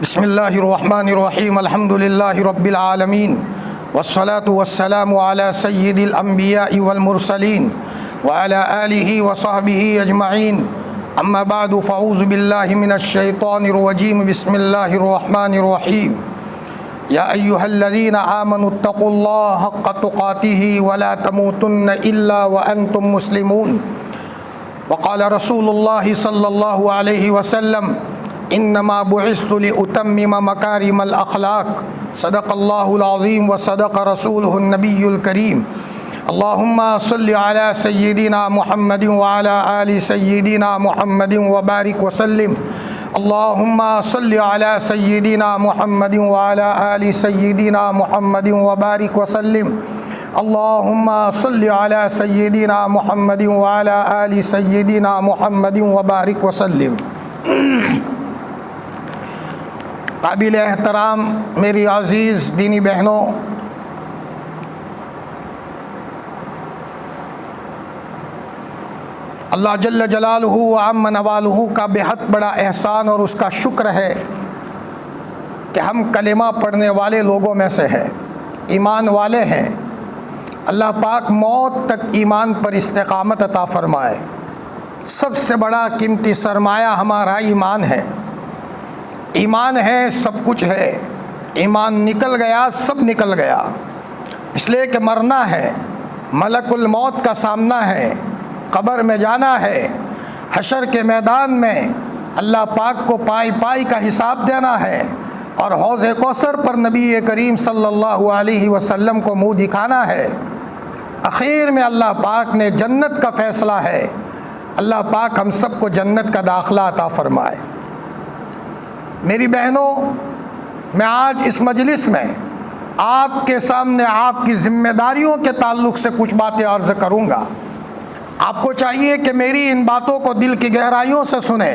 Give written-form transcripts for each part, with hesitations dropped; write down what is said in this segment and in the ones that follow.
بسم اللہ الرحمن الرحیم الحمد للہ رب العالمین والصلاة والسلام علی سید الانبیاء والمرسلین وعلی آلہ وصحبہ اجمعین اما بعد فاعوذ باللہ من الشیطان الرجیم بسم اللہ الرحمن الرحیم یا ایہا الذین آمنوا اتقوا اللہ حق تقاتہ ولا تموتن الا وانتم مسلمون وقال رسول اللہ صلی اللہ علیہ وسلم انما بعثت لأتمم مکارم الاخلاق صدق اللہ العظیم وصدق رسولہ النبی الکریم اللہم صل علی سیدنا محمد وعلی آل سیدنا محمد وبارک وسلم اللہم صل علی سیدنا محمد وعلی آل سیدنا محمد وبارک وسلم اللہم صل علی سیدنا محمد وعلی آل سیدنا محمد وبارک وسلم۔ قابل احترام میری عزیز دینی بہنوں، اللہ جل جلالہ وعم نوالہ کا بے حد بڑا احسان اور اس کا شکر ہے کہ ہم کلمہ پڑھنے والے لوگوں میں سے ہیں، ایمان والے ہیں۔ اللہ پاک موت تک ایمان پر استقامت عطا فرمائے۔ سب سے بڑا قیمتی سرمایہ ہمارا ایمان ہے۔ ایمان ہے سب کچھ ہے، ایمان نکل گیا سب نکل گیا، اس لیے کہ مرنا ہے، ملک الموت کا سامنا ہے، قبر میں جانا ہے، حشر کے میدان میں اللہ پاک کو پائی پائی کا حساب دینا ہے، اور حوض کوثر پر نبی کریم صلی اللہ علیہ وسلم کو منہ دکھانا ہے۔ اخیر میں اللہ پاک نے جنت کا فیصلہ ہے۔ اللہ پاک ہم سب کو جنت کا داخلہ عطا فرمائے۔ میری بہنوں، میں آج اس مجلس میں آپ کے سامنے آپ کی ذمہ داریوں کے تعلق سے کچھ باتیں عرض کروں گا۔ آپ کو چاہیے کہ میری ان باتوں کو دل کی گہرائیوں سے سنیں۔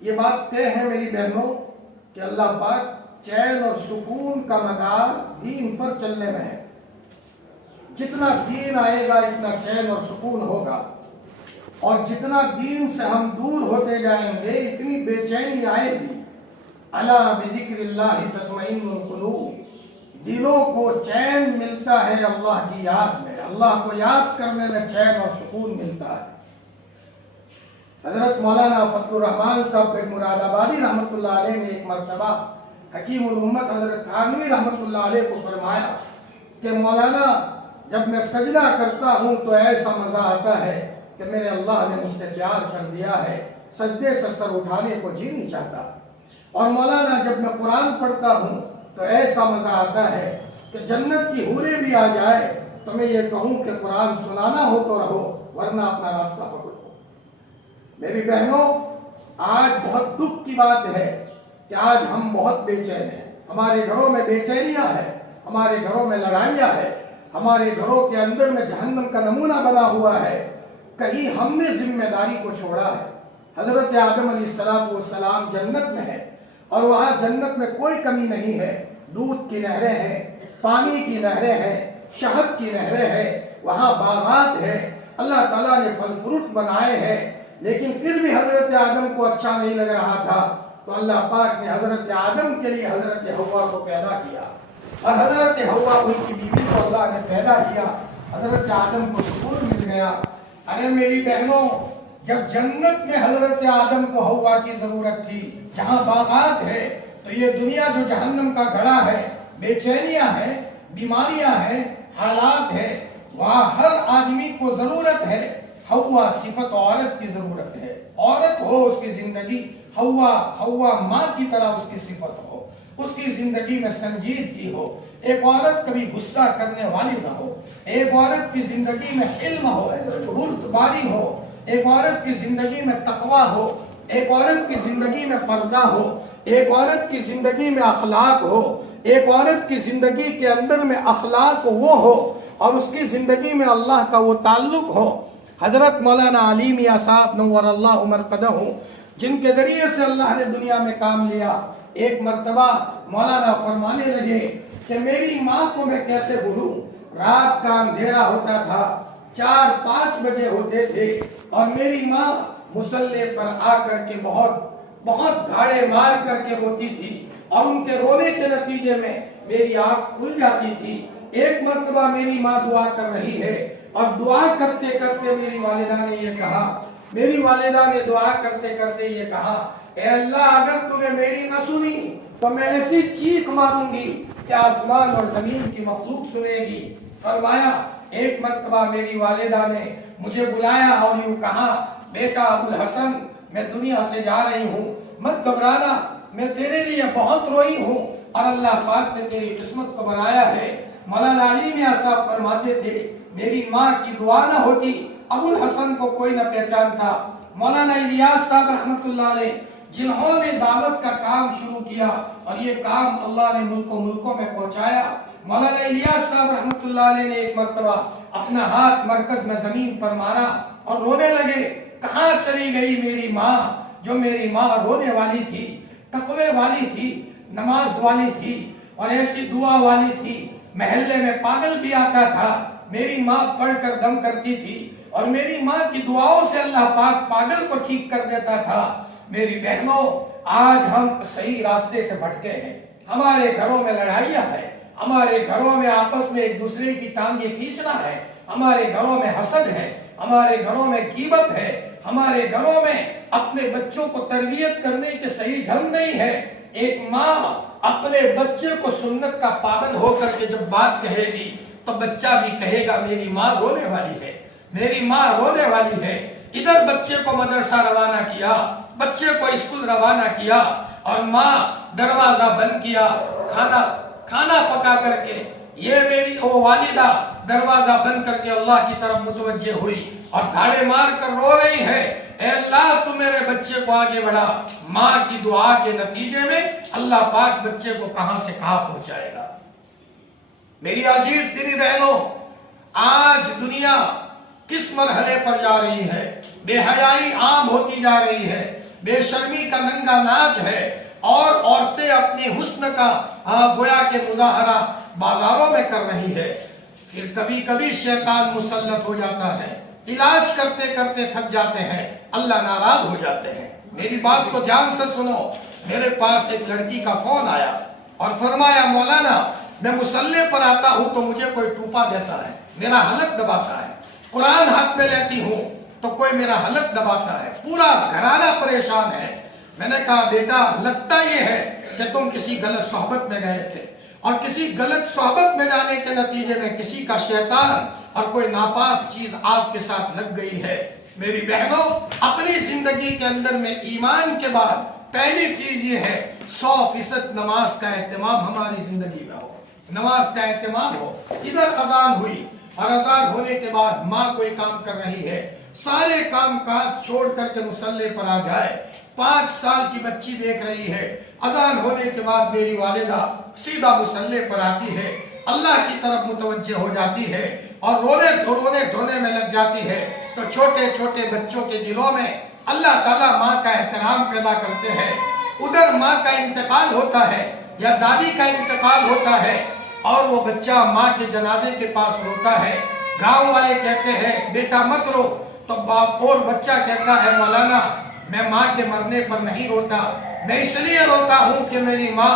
یہ بات طے ہے میری بہنوں کہ اللہ پاک چین اور سکون کا مدار دین پر چلنے میں ہے۔ جتنا دین آئے گا اتنا چین اور سکون ہوگا، اور جتنا دین سے ہم دور ہوتے جائیں گے اتنی بے چینی آئے گی۔ الا بذکر اللہ تطمئن القلوب، دلوں کو چین ملتا ہے اللہ کی یاد میں، اللہ کو یاد کرنے میں چین اور سکون ملتا ہے۔ حضرت مولانا فضل الرحمان صاحب مراد آبادی رحمۃ اللہ علیہ نے ایک مرتبہ حکیم الامت حضرت تھانوی رحمۃ اللہ علیہ کو فرمایا کہ مولانا جب میں سجدہ کرتا ہوں تو ایسا مزہ آتا ہے کہ میرے اللہ نے مجھ سے پیار کر دیا ہے، سجدے سے سر اٹھانے کو جی نہیں چاہتا۔ اور مولانا جب میں قرآن پڑھتا ہوں تو ایسا مزہ آتا ہے کہ جنت کی حوریں بھی آ جائے تو میں یہ کہوں کہ قرآن سنانا ہو تو رہو ورنہ اپنا راستہ پکڑو۔ میری بہنوں، آج بہت دکھ کی بات ہے کہ آج ہم بہت بے چین ہیں۔ ہمارے گھروں میں بے چینیاں ہیں، ہمارے گھروں میں لڑائیاں ہیں، ہمارے گھروں کے اندر میں جہنم کا نمونہ بنا ہوا ہے۔ کہیں ہم نے ذمہ داری کو چھوڑا ہے۔ حضرت آدم علیہ السلام جنت میں ہے، اور وہاں جنت میں کوئی کمی نہیں ہے۔ دودھ کی نہریں ہیں، پانی کی نہریں ہیں، شہد کی نہریں ہیں، وہاں باغات ہیں، اللہ تعالیٰ نے پھل فروٹ بنائے ہیں، لیکن پھر بھی حضرت آدم کو اچھا نہیں لگ رہا تھا، تو اللہ پاک نے حضرت آدم کے لیے حضرت حوا کو پیدا کیا، اور حضرت حوا ان کی بیوی کو اللہ نے پیدا کیا۔ حضرت آدم کو سکون مل گیا۔ ارے میری بہنوں، جب جنت میں حضرت آدم کو حوا کی ضرورت تھی، جہاں باغات ہے، تو یہ دنیا جو جہنم کا گڑھا ہے، بے چینیاں ہیں، بیماریاں ہیں، حالات ہیں، وہاں ہر آدمی کو ضرورت ہے۔ حوا صفت عورت کی ضرورت ہے، عورت ہو اس کی زندگی، حوا ماں کی طرح اس کی صفت ہو، اس کی زندگی میں سنجیدگی ہو، ایک عورت کبھی غصہ کرنے والی نہ ہو، ایک عورت کی زندگی میں علم ہو، رتباری ہو، ایک عورت کی زندگی میں تقوی ہو، ایک عورت کی زندگی میں پردہ ہو، ایک عورت کی زندگی میں اخلاق ہو، ایک عورت کی زندگی کے اندر میں اخلاق وہ ہو، اور اس کی زندگی میں اللہ کا وہ تعلق ہو۔ حضرت مولانا علی میاں صاحب نور اللہ مرقدہ جن کے ذریعے سے اللہ نے دنیا میں کام لیا، ایک مرتبہ مولانا فرمانے لگے کہ میری ماں کو میں کیسے بھولوں۔ رات کا اندھیرا ہوتا تھا، 4-5 بجے ہوتے تھے، اور میری ماں مصلی پر آ کر کے بہت بہت دھاڑے مار کر کے روتی تھی اور ان کے رونے کے نتیجے میں میری آنکھ کھل جاتی تھی۔ ایک مرتبہ میری ماں دعا کر رہی ہے اور دعا کرتے کرتے میری والدہ نے یہ کہا، میری والدہ نے دعا کرتے کرتے یہ کہا، اے اللہ اگر تمہیں میری نہ سنی تو میں ایسی چیخ ماروں گی کہ آسمان اور زمین کی مخلوق سنے گی۔ فرمایا ایک مرتبہ میری والدہ نے مجھے بلایا اور یوں کہا، بیٹا ابو الحسن میں دنیا سے جا رہی ہوں، مت گھبرانا، میں تیرے لیے بہت روئی ہوں اور اللہ پاک نے تیری قسمت کو بنایا ہے۔ مولانا علی میاں صاحب فرماتے تھے میری ماں کی دعا نہ ہوتی ابو الحسن کو کوئی نہ پہچانتا۔ مولانا الیاس صاحب رحمۃ اللہ علیہ جنہوں نے دعوت کا کام شروع کیا اور یہ کام اللہ نے ملکوں میں پہنچایا، مولانا الیاس صاحب رحمۃ اللہ علیہ نے ایک مرتبہ اپنا ہاتھ مرکز میں زمین پر مارا اور رونے لگے، کہاں چلی گئی میری ماں، جو میری ماں رونے والی تھی، تقوی والی تھی، نماز والی تھی اور ایسی دعا والی تھی، محلے میں پاگل بھی آتا تھا، میری ماں پڑھ کر دم کرتی تھی اور میری ماں کی دعاؤں سے اللہ پاک پاگل کو ٹھیک کر دیتا تھا۔ میری بہنوں، آج ہم صحیح راستے سے بھٹکے ہیں، ہمارے گھروں میں لڑائیاں ہیں، ہمارے گھروں میں آپس میں ایک دوسرے کی ٹانگیں کھینچنا ہے، ہمارے گھروں میں حسد ہے، ہمارے گھروں میں غیبت ہے، ہمارے گھروں میں اپنے بچوں کو تربیت کرنے کے صحیح ڈھنگ نہیں ہے۔ ایک ماں اپنے بچے کو سنت کا پابند ہو کر کے جب بات کہے گی تو بچہ بھی کہے گا میری ماں رونے والی ہے، میری ماں رونے والی ہے۔ ادھر بچے کو مدرسہ روانہ کیا، بچے کو اسکول روانہ کیا اور ماں دروازہ بند کیا، کھانا پکا کر کے، یہ میری وہ والدہ دروازہ بند کر کے اللہ کی طرف متوجہ ہوئی اور دھاڑے مار کر رو رہی ہے، اے اللہ تو میرے بچے کو آگے بڑھا۔ ماں کی دعا کے نتیجے میں اللہ پاک بچے کو کہاں سے کہاں پہنچائے گا۔ میری عزیز دینی بہنوں، آج دنیا کس مرحلے پر جا رہی ہے؟ بے حیائی عام ہوتی جا رہی ہے، بے شرمی کا ننگا ناچ ہے اور عورتیں اپنی حسن کا گویا کے مظاہرہ بازاروں میں کر رہی ہے۔ پھر کبھی کبھی شیطان مسلط ہو جاتا ہے، علاج کرتے کرتے تھک جاتے ہیں، اللہ ناراض ہو جاتے ہیں۔ میری بات کو دھیان سے سنو، میرے پاس ایک لڑکی کا فون آیا اور فرمایا مولانا میں مصلی پر آتا ہوں تو مجھے کوئی ٹوپا دیتا ہے، میرا حلق دباتا ہے، قرآن ہاتھ میں لیتی ہوں تو کوئی میرا حلق دباتا ہے، پورا گھرانہ پریشان ہے۔ میں نے کہا بیٹا لگتا یہ ہے کہ تم کسی غلط صحبت میں گئے تھے اور کسی غلط صحبت میں جانے کے نتیجے میں کسی کا شیطان اور کوئی ناپاک چیز آپ کے ساتھ لگ گئی ہے۔ میری بہنوں، اپنی زندگی کے اندر میں ایمان کے بعد پہلی چیز یہ ہے 100% نماز کا اہتمام ہماری زندگی میں ہو، نماز کا اہتمام ہو۔ ادھر اذان ہوئی اور اذان ہونے کے بعد ماں کوئی کام کر رہی ہے، سارے کام کاج چھوڑ کر کے مصلی پر آ جائے۔ 5 سال کی بچی دیکھ رہی ہے، اذان ہونے کے بعد میری والدہ سیدھا مصلی پر آتی ہے، اللہ کی طرف متوجہ ہو جاتی ہے اور رونے دھونے میں لگ جاتی ہے، تو چھوٹے چھوٹے بچوں کے دلوں میں اللہ تعالیٰ ماں کا احترام پیدا کرتے ہیں۔ ادھر ماں کا انتقال ہوتا ہے یا دادی کا انتقال ہوتا ہے اور وہ بچہ ماں کے جنازے کے پاس روتا ہے، گاؤں والے کہتے ہیں بیٹا مت رو، تو باپ اور بچہ کہتا ہے مولانا میں ماں کے مرنے پر نہیں روتا، میں اس لیے روتا ہوں کہ میری ماں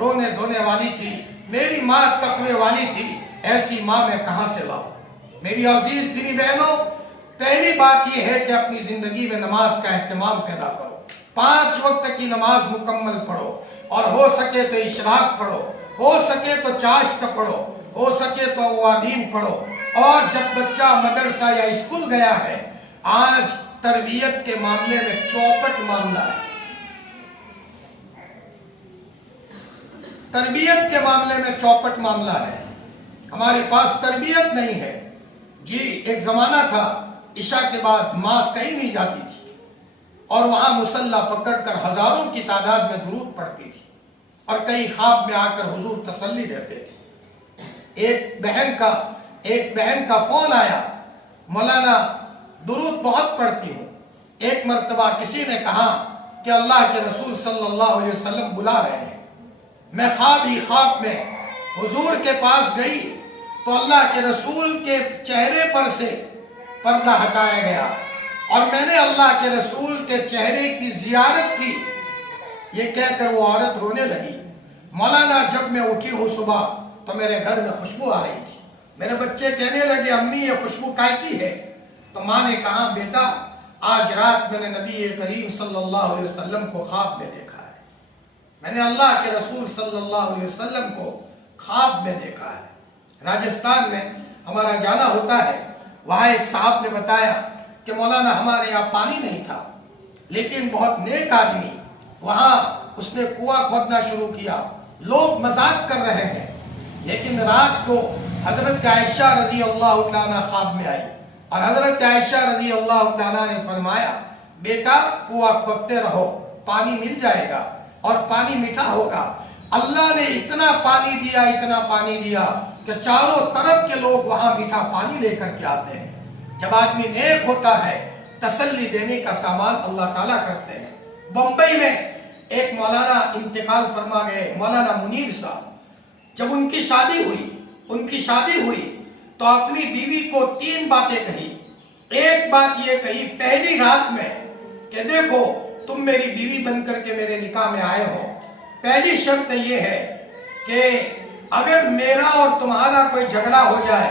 رونے دھونے والی تھی، میری ماں تقوی والی تھی، ایسی ماں میں کہاں سے لاؤں۔ میری عزیز دینی بہنوں، پہلی بات یہ ہے کہ اپنی زندگی میں نماز کا اہتمام پیدا کرو، 5 وقت کی نماز مکمل پڑھو اور ہو سکے تو اشراق پڑھو، ہو سکے تو چاشت پڑھو، ہو سکے تو اوابین پڑھو۔ اور جب بچہ مدرسہ یا اسکول گیا ہے، آج تربیت کے معاملے میں چوپٹ معاملہ ہے، تربیت کے معاملے میں چوپٹ معاملہ ہے، ہمارے پاس تربیت نہیں ہے۔ جی ایک زمانہ تھا عشاء کے بعد ماں کہیں نہیں جاتی تھی اور وہاں مصلی پکڑ کر ہزاروں کی تعداد میں درود پڑھتی تھی اور کئی خواب میں آ کر حضور تسلی دیتے تھے۔ ایک بہن کا فون آیا، مولانا درود بہت پڑھتی ہوں، ایک مرتبہ کسی نے کہا کہ اللہ کے رسول صلی اللہ علیہ وسلم بلا رہے ہیں، میں خواب میں حضور کے پاس گئی تو اللہ کے رسول کے چہرے پر سے پردہ ہٹایا گیا اور میں نے اللہ کے رسول کے چہرے کی زیارت کی یہ کہہ کر وہ عورت رونے لگی، مولانا جب میں اٹھی ہوں صبح تو میرے گھر میں خوشبو آ رہی تھی، میرے بچے کہنے لگے امی یہ خوشبو کائے کی ہے؟ تو ماں نے کہا بیٹا آج رات میں نے نبی کریم صلی اللہ علیہ وسلم کو خواب میں دیکھا ہے، میں نے اللہ کے رسول صلی اللہ علیہ وسلم کو خواب میں دیکھا ہے۔ راجستھان میں ہمارا جانا ہوتا ہے، وہاں ایک صاحب نے بتایا کہ مولانا ہمارے یہاں پانی نہیں تھا، لیکن بہت نیک آدمی وہاں اس نے کنواں کھودنا شروع کیا، لوگ مذاق کر رہے ہیں، لیکن رات کو حضرت عائشہ رضی اللہ تعالیٰ خواب میں آئی اور حضرت عائشہ رضی اللہ تعالیٰ نے فرمایا بیٹا کنواں کھودتے رہو، پانی مل جائے گا اور پانی میٹھا ہوگا۔ اللہ نے اتنا پانی دیا کہ چاروں طرف کے لوگ وہاں میٹھا پانی لے کر کے آتے ہیں۔ جب آدمی نیک ہوتا ہے تسلی دینے کا سامان اللہ تعالیٰ کرتے ہیں۔ بمبئی میں ایک مولانا انتقال فرما گئے، مولانا منیر صاحب، جب ان کی شادی ہوئی تو اپنی بیوی کو 3 باتیں کہی۔ ایک بات یہ کہی پہلی رات میں کہ دیکھو تم میری بیوی بن کر کے میرے نکاح میں آئے ہو، پہلی شرط یہ ہے کہ اگر میرا اور تمہارا کوئی جھگڑا ہو جائے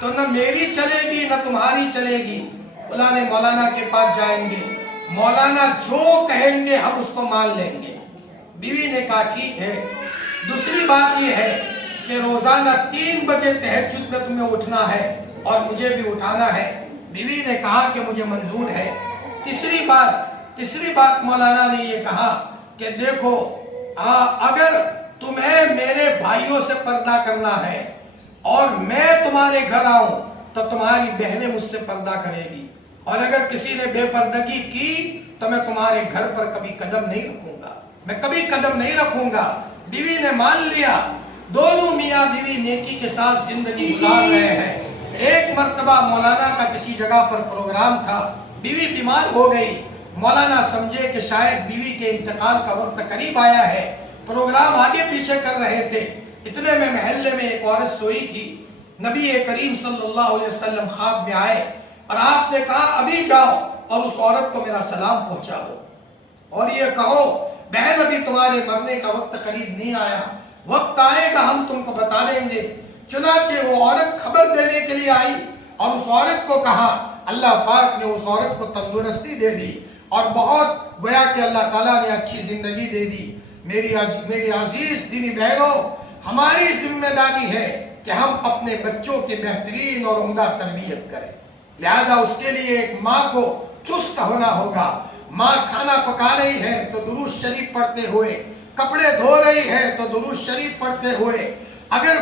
تو نہ میری چلے گی نہ تمہاری چلے گی، فلاں مولانا کے پاس جائیں گے، مولانا جو کہیں گے ہم اس کو مان لیں گے۔ بیوی نے کہا ٹھیک ہے۔ دوسری بات یہ ہے کہ روزانہ 3 بجے تہجد میں تمہیں اٹھنا ہے اور مجھے بھی اٹھانا ہے۔ بیوی نے کہا کہ مجھے منظور ہے۔ تیسری بات مولانا نے یہ کہا کہ دیکھو اگر تمہیں میرے بھائیوں سے پردہ کرنا ہے اور میں تمہارے گھر آؤں تو تمہاری بہنیں مجھ سے پردہ کرے گی، اور اگر کسی نے بے پردگی کی تو میں تمہارے گھر پر کبھی قدم نہیں رکھوں گا۔ بیوی نے مان لیا، دونوں میاں بیوی نیکی کے ساتھ زندگی گزار رہے ہیں۔ ایک مرتبہ مولانا کا کسی جگہ پر پروگرام تھا، بیوی بیمار ہو گئی، مولانا سمجھے کہ شاید بیوی کے انتقال کا وقت قریب آیا ہے، پروگرام آگے پیچھے کر رہے تھے، اتنے میں محلے میں ایک عورت سوئی تھی، نبی کریم صلی اللہ علیہ وسلم خواب میں آئے اور آپ نے کہا ابھی جاؤ اور اس عورت کو میرا سلام پہنچاؤ اور یہ کہو بہن ابھی تمہارے مرنے کا وقت قریب نہیں آیا، وقت آئے گا ہم تم کو بتا دیں گے۔ چنانچہ وہ عورت خبر دینے کے لیے آئی اور اس عورت کو کہا، اللہ پاک نے اس عورت کو تندرستی دے دی اور بہت گویا کہ اللہ تعالیٰ نے اچھی زندگی دے دی۔ میری عزیز دینی بہنوں، ہماری ذمہ داری ہے کہ ہم اپنے بچوں کے بہترین اور عمدہ تربیت کریں، لہذا اس کے لیے ایک ماں کو چست ہونا ہوگا۔ ماں کھانا پکا رہی ہے تو درود شریف پڑھتے ہوئے، کپڑے دھو رہی ہے تو درود شریف پڑھتے ہوئے، اگر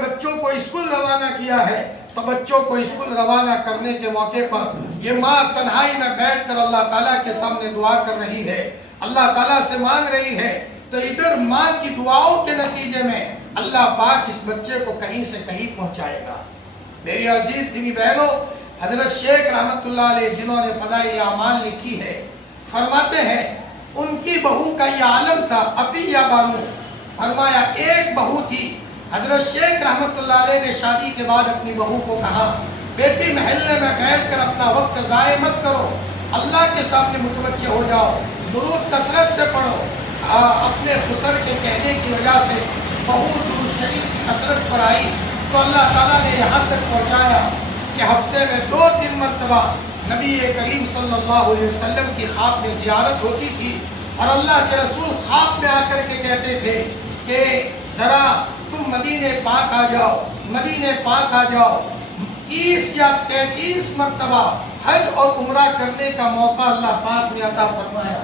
بچوں کو اسکول روانہ کیا ہے تو بچوں کو اسکول روانہ کرنے کے موقع پر یہ ماں تنہائی میں بیٹھ کر اللہ تعالیٰ کے سامنے دعا کر رہی ہے، اللہ تعالیٰ سے مانگ رہی ہے، تو ادھر ماں کی دعاؤں کے نتیجے میں اللہ پاک اس بچے کو کہیں سے کہیں پہنچائے گا۔ میری عزیز دینی بہنوں، حضرت شیخ رحمت اللہ علیہ جنہوں نے فضائل اعمال لکھی ہے، فرماتے ہیں ان کی بہو کا یہ عالم تھا، عطیہ بانو، فرمایا ایک بہو تھی۔ حضرت شیخ رحمت اللہ علیہ نے شادی کے بعد اپنی بہو کو کہا بیٹی محلے میں بیٹھ کر اپنا وقت ضائع مت کرو، اللہ کے سامنے متوجہ ہو جاؤ، درود کثرت سے پڑھو۔ اپنے خسر کے کہنے کی وجہ سے بہو درود شریف کی کثرت پر آئی تو اللہ تعالیٰ نے یہاں تک پہنچایا کہ ہفتے میں 2-3 مرتبہ نبی کریم صلی اللہ علیہ وسلم کی خواب میں زیارت ہوتی تھی اور اللہ کے رسول خواب میں آ کر کے کہتے تھے کہ ذرا تم مدینے پاک آ جاؤ۔ 30 یا 33 مرتبہ حج اور عمرہ کرنے کا موقع اللہ پاک نے عطا فرمایا۔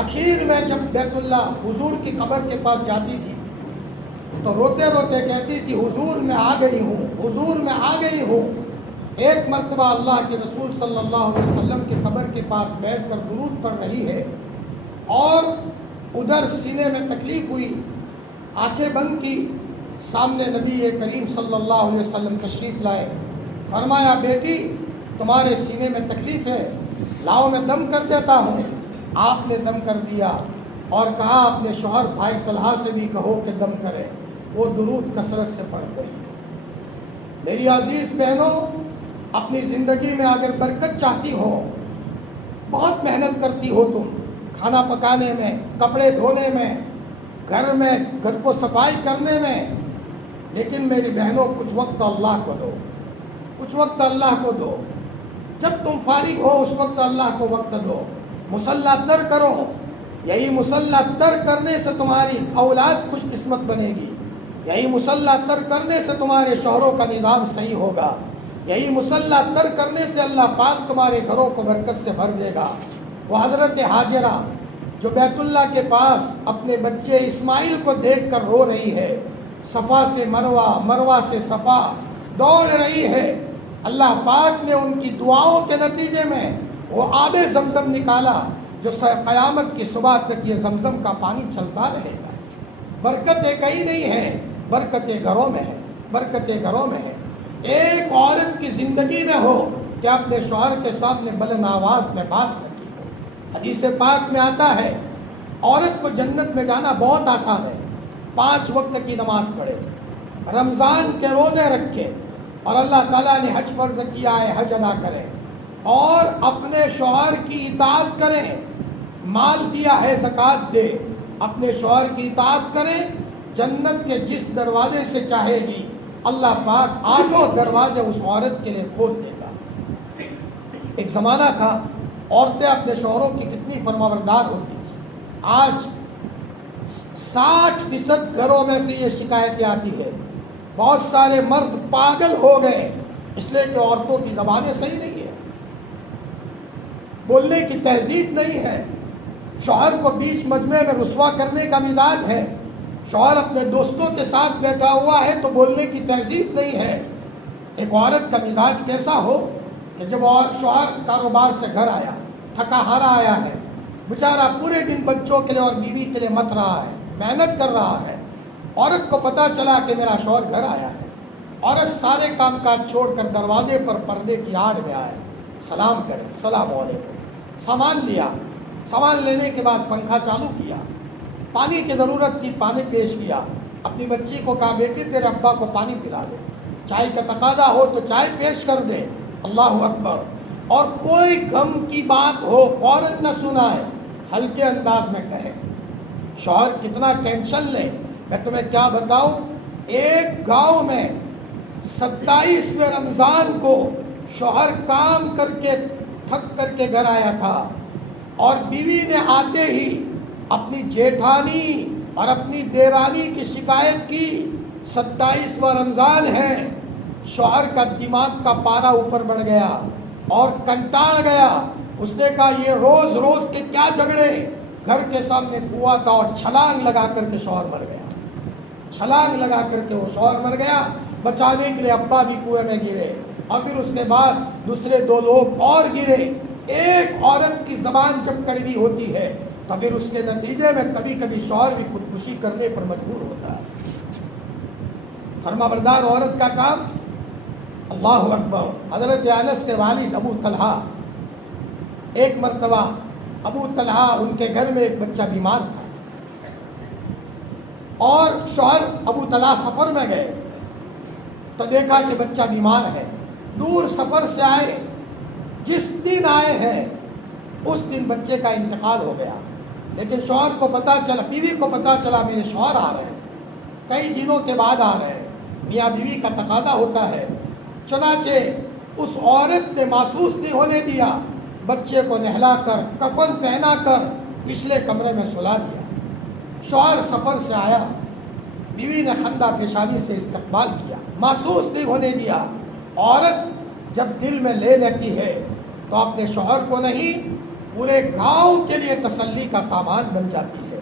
اخیر میں جب بیت اللہ حضور کی قبر کے پاس جاتی تھی تو روتے روتے کہتی تھی حضور میں آ گئی ہوں۔ ایک مرتبہ اللہ کے رسول صلی اللہ علیہ وسلم کے قبر کے پاس بیٹھ کر درود پڑھ رہی ہے اور ادھر سینے میں تکلیف ہوئی، آنکھیں بند کی، سامنے نبی کریم صلی اللہ علیہ وسلم تشریف لائے، فرمایا بیٹی تمہارے سینے میں تکلیف ہے، لاؤ میں دم کر دیتا ہوں۔ آپ نے دم کر دیا اور کہا اپنے شوہر بھائی طلحہ سے بھی کہو کہ دم کرے، وہ درود کثرت سے پڑھتے ہیں۔ میری عزیز بہنوں، اپنی زندگی میں اگر برکت چاہتی ہو، بہت محنت کرتی ہو تم، کھانا پکانے میں، کپڑے دھونے میں، گھر کو صفائی کرنے میں. لیکن میری بہنوں کچھ وقت اللہ کو دو، کچھ وقت اللہ کو دو. جب تم فارغ ہو اس وقت اللہ کو وقت دو. مصلح تر کرو. یہی مصلح تر کرنے سے تمہاری اولاد خوش قسمت بنے گی. یہی مصلح تر کرنے سے تمہارے شوہروں کا نظام صحیح ہوگا. یہی مصلح تر کرنے سے اللہ پاک تمہارے گھروں کو برکت سے بھر دے گا. وہ حضرت ہاجرہ جو بیت اللہ کے پاس اپنے بچے اسماعیل کو دیکھ کر رو رہی ہے، صفا سے مروہ، مروہ سے صفا دوڑ رہی ہے، اللہ پاک نے ان کی دعاؤں کے نتیجے میں وہ آب زمزم نکالا جو قیامت کی صبح تک یہ زمزم کا پانی چلتا رہے گا. برکتیں کہیں نہیں ہیں، برکتیں گھروں میں ہیں، برکتیں گھروں میں ہیں. ایک عورت کی زندگی میں ہو کہ اپنے شوہر کے سامنے بلند آواز میں بات کرتی ہو. حدیث پاک میں آتا ہے عورت کو جنت میں جانا بہت آسان ہے. 5 وقت کی نماز پڑھے، رمضان کے روزے رکھے، اور اللہ تعالیٰ نے حج فرض کیا ہے حج ادا کریں، اور اپنے شوہر کی اطاعت کریں. مال دیا ہے زکوٰۃ دے، اپنے شوہر کی اطاعت کریں. جنت کے جس دروازے سے چاہے گی اللہ پاک 8 دروازے اس عورت کے لیے کھول دے گا. ایک زمانہ تھا عورتیں اپنے شوہروں کی کتنی فرمانبردار ہوتی تھی. آج 60% گھروں میں سے یہ شکایتیں آتی ہے. بہت سارے مرد پاگل ہو گئے اس لیے کہ عورتوں کی زبانیں صحیح نہیں ہے، بولنے کی تہذیب نہیں ہے. شوہر کو بیچ مجمع میں رسوا کرنے کا مزاج ہے. شوہر اپنے دوستوں کے ساتھ بیٹھا ہوا ہے تو بولنے کی تہذیب نہیں ہے. ایک عورت کا مزاج کیسا ہو کہ جب شوہر کاروبار سے گھر آیا، تھکا ہارا آیا ہے، بیچارہ پورے دن بچوں کے لیے اور بیوی کے لیے مت رہا ہے، محنت کر رہا ہے. عورت کو پتہ چلا کہ میرا شوہر گھر آیا ہے. عورت سارے کام کاج چھوڑ کر دروازے پر پردے کی آڑ میں آئے، سلام کرے، السلام علیکم. سامان لیا، سامان لینے کے بعد پنکھا چالو کیا، پانی کی ضرورت تھی پانی پیش کیا. اپنی بچی کو کہا بیٹی تیرے ابا کو پانی پلا دے، چائے کا تقاضا ہو تو چائے پیش کر دے. اللہ اکبر. اور کوئی غم کی بات ہو فوراً نہ سنائے، ہلکے انداز میں کہے. شوہر کتنا ٹینشن لے. میں تمہیں کیا بتاؤں، ایک گاؤں میں 27ویں رمضان کو شوہر کام کر کے تھک کر کے گھر آیا تھا، اور بیوی نے آتے ہی اپنی جیٹھانی اور اپنی دیرانی کی شکایت کی. 27واں رمضان ہے. شوہر کا دماغ کا پارا اوپر بڑھ گیا اور کنٹاڑ گیا. اس نے کہا یہ روز روز کے کیا جھگڑے. گھر کے سامنے کنواں تھا اور چھلانگ لگا کر کے شوہر مر گیا. چھلانگ لگا کر کے وہ شوہر مر گیا. بچانے کے لیے ابا بھی کنویں میں گرے، اور پھر اس کے بعد دوسرے 2 لوگ اور گرے. ایک عورت کی زبان جب کڑوی ہوتی ہے تو پھر اس کے نتیجے میں کبھی کبھی شوہر بھی خودکشی کرنے پر مجبور ہوتا ہے. فرمانبردار عورت کا کام. اللہ اکبر. حضرت انس کے والد ابو طلحہ، ایک مرتبہ ابو طلحہ ان کے گھر میں ایک بچہ بیمار تھا، اور شوہر ابو طلحہ سفر میں گئے تو دیکھا کہ بچہ بیمار ہے. دور سفر سے آئے، جس دن آئے ہیں اس دن بچے کا انتقال ہو گیا. لیکن شوہر کو پتہ چلا، بیوی کو پتہ چلا میرے شوہر آ رہے ہیں، کئی دنوں کے بعد آ رہے ہیں. میاں بیوی کا تقاضا ہوتا ہے. چنانچہ اس عورت نے محسوس نہیں ہونے دیا، بچے کو نہلا کر کفن پہنا کر پچھلے کمرے میں سلا دیا. شوہر سفر سے آیا، بیوی نے خندہ پیشانی سے استقبال کیا، محسوس نہیں ہونے دیا. عورت جب دل میں لے لیتی ہے تو اپنے شوہر کو نہیں پورے گاؤں کے لیے تسلی کا سامان بن جاتی ہے.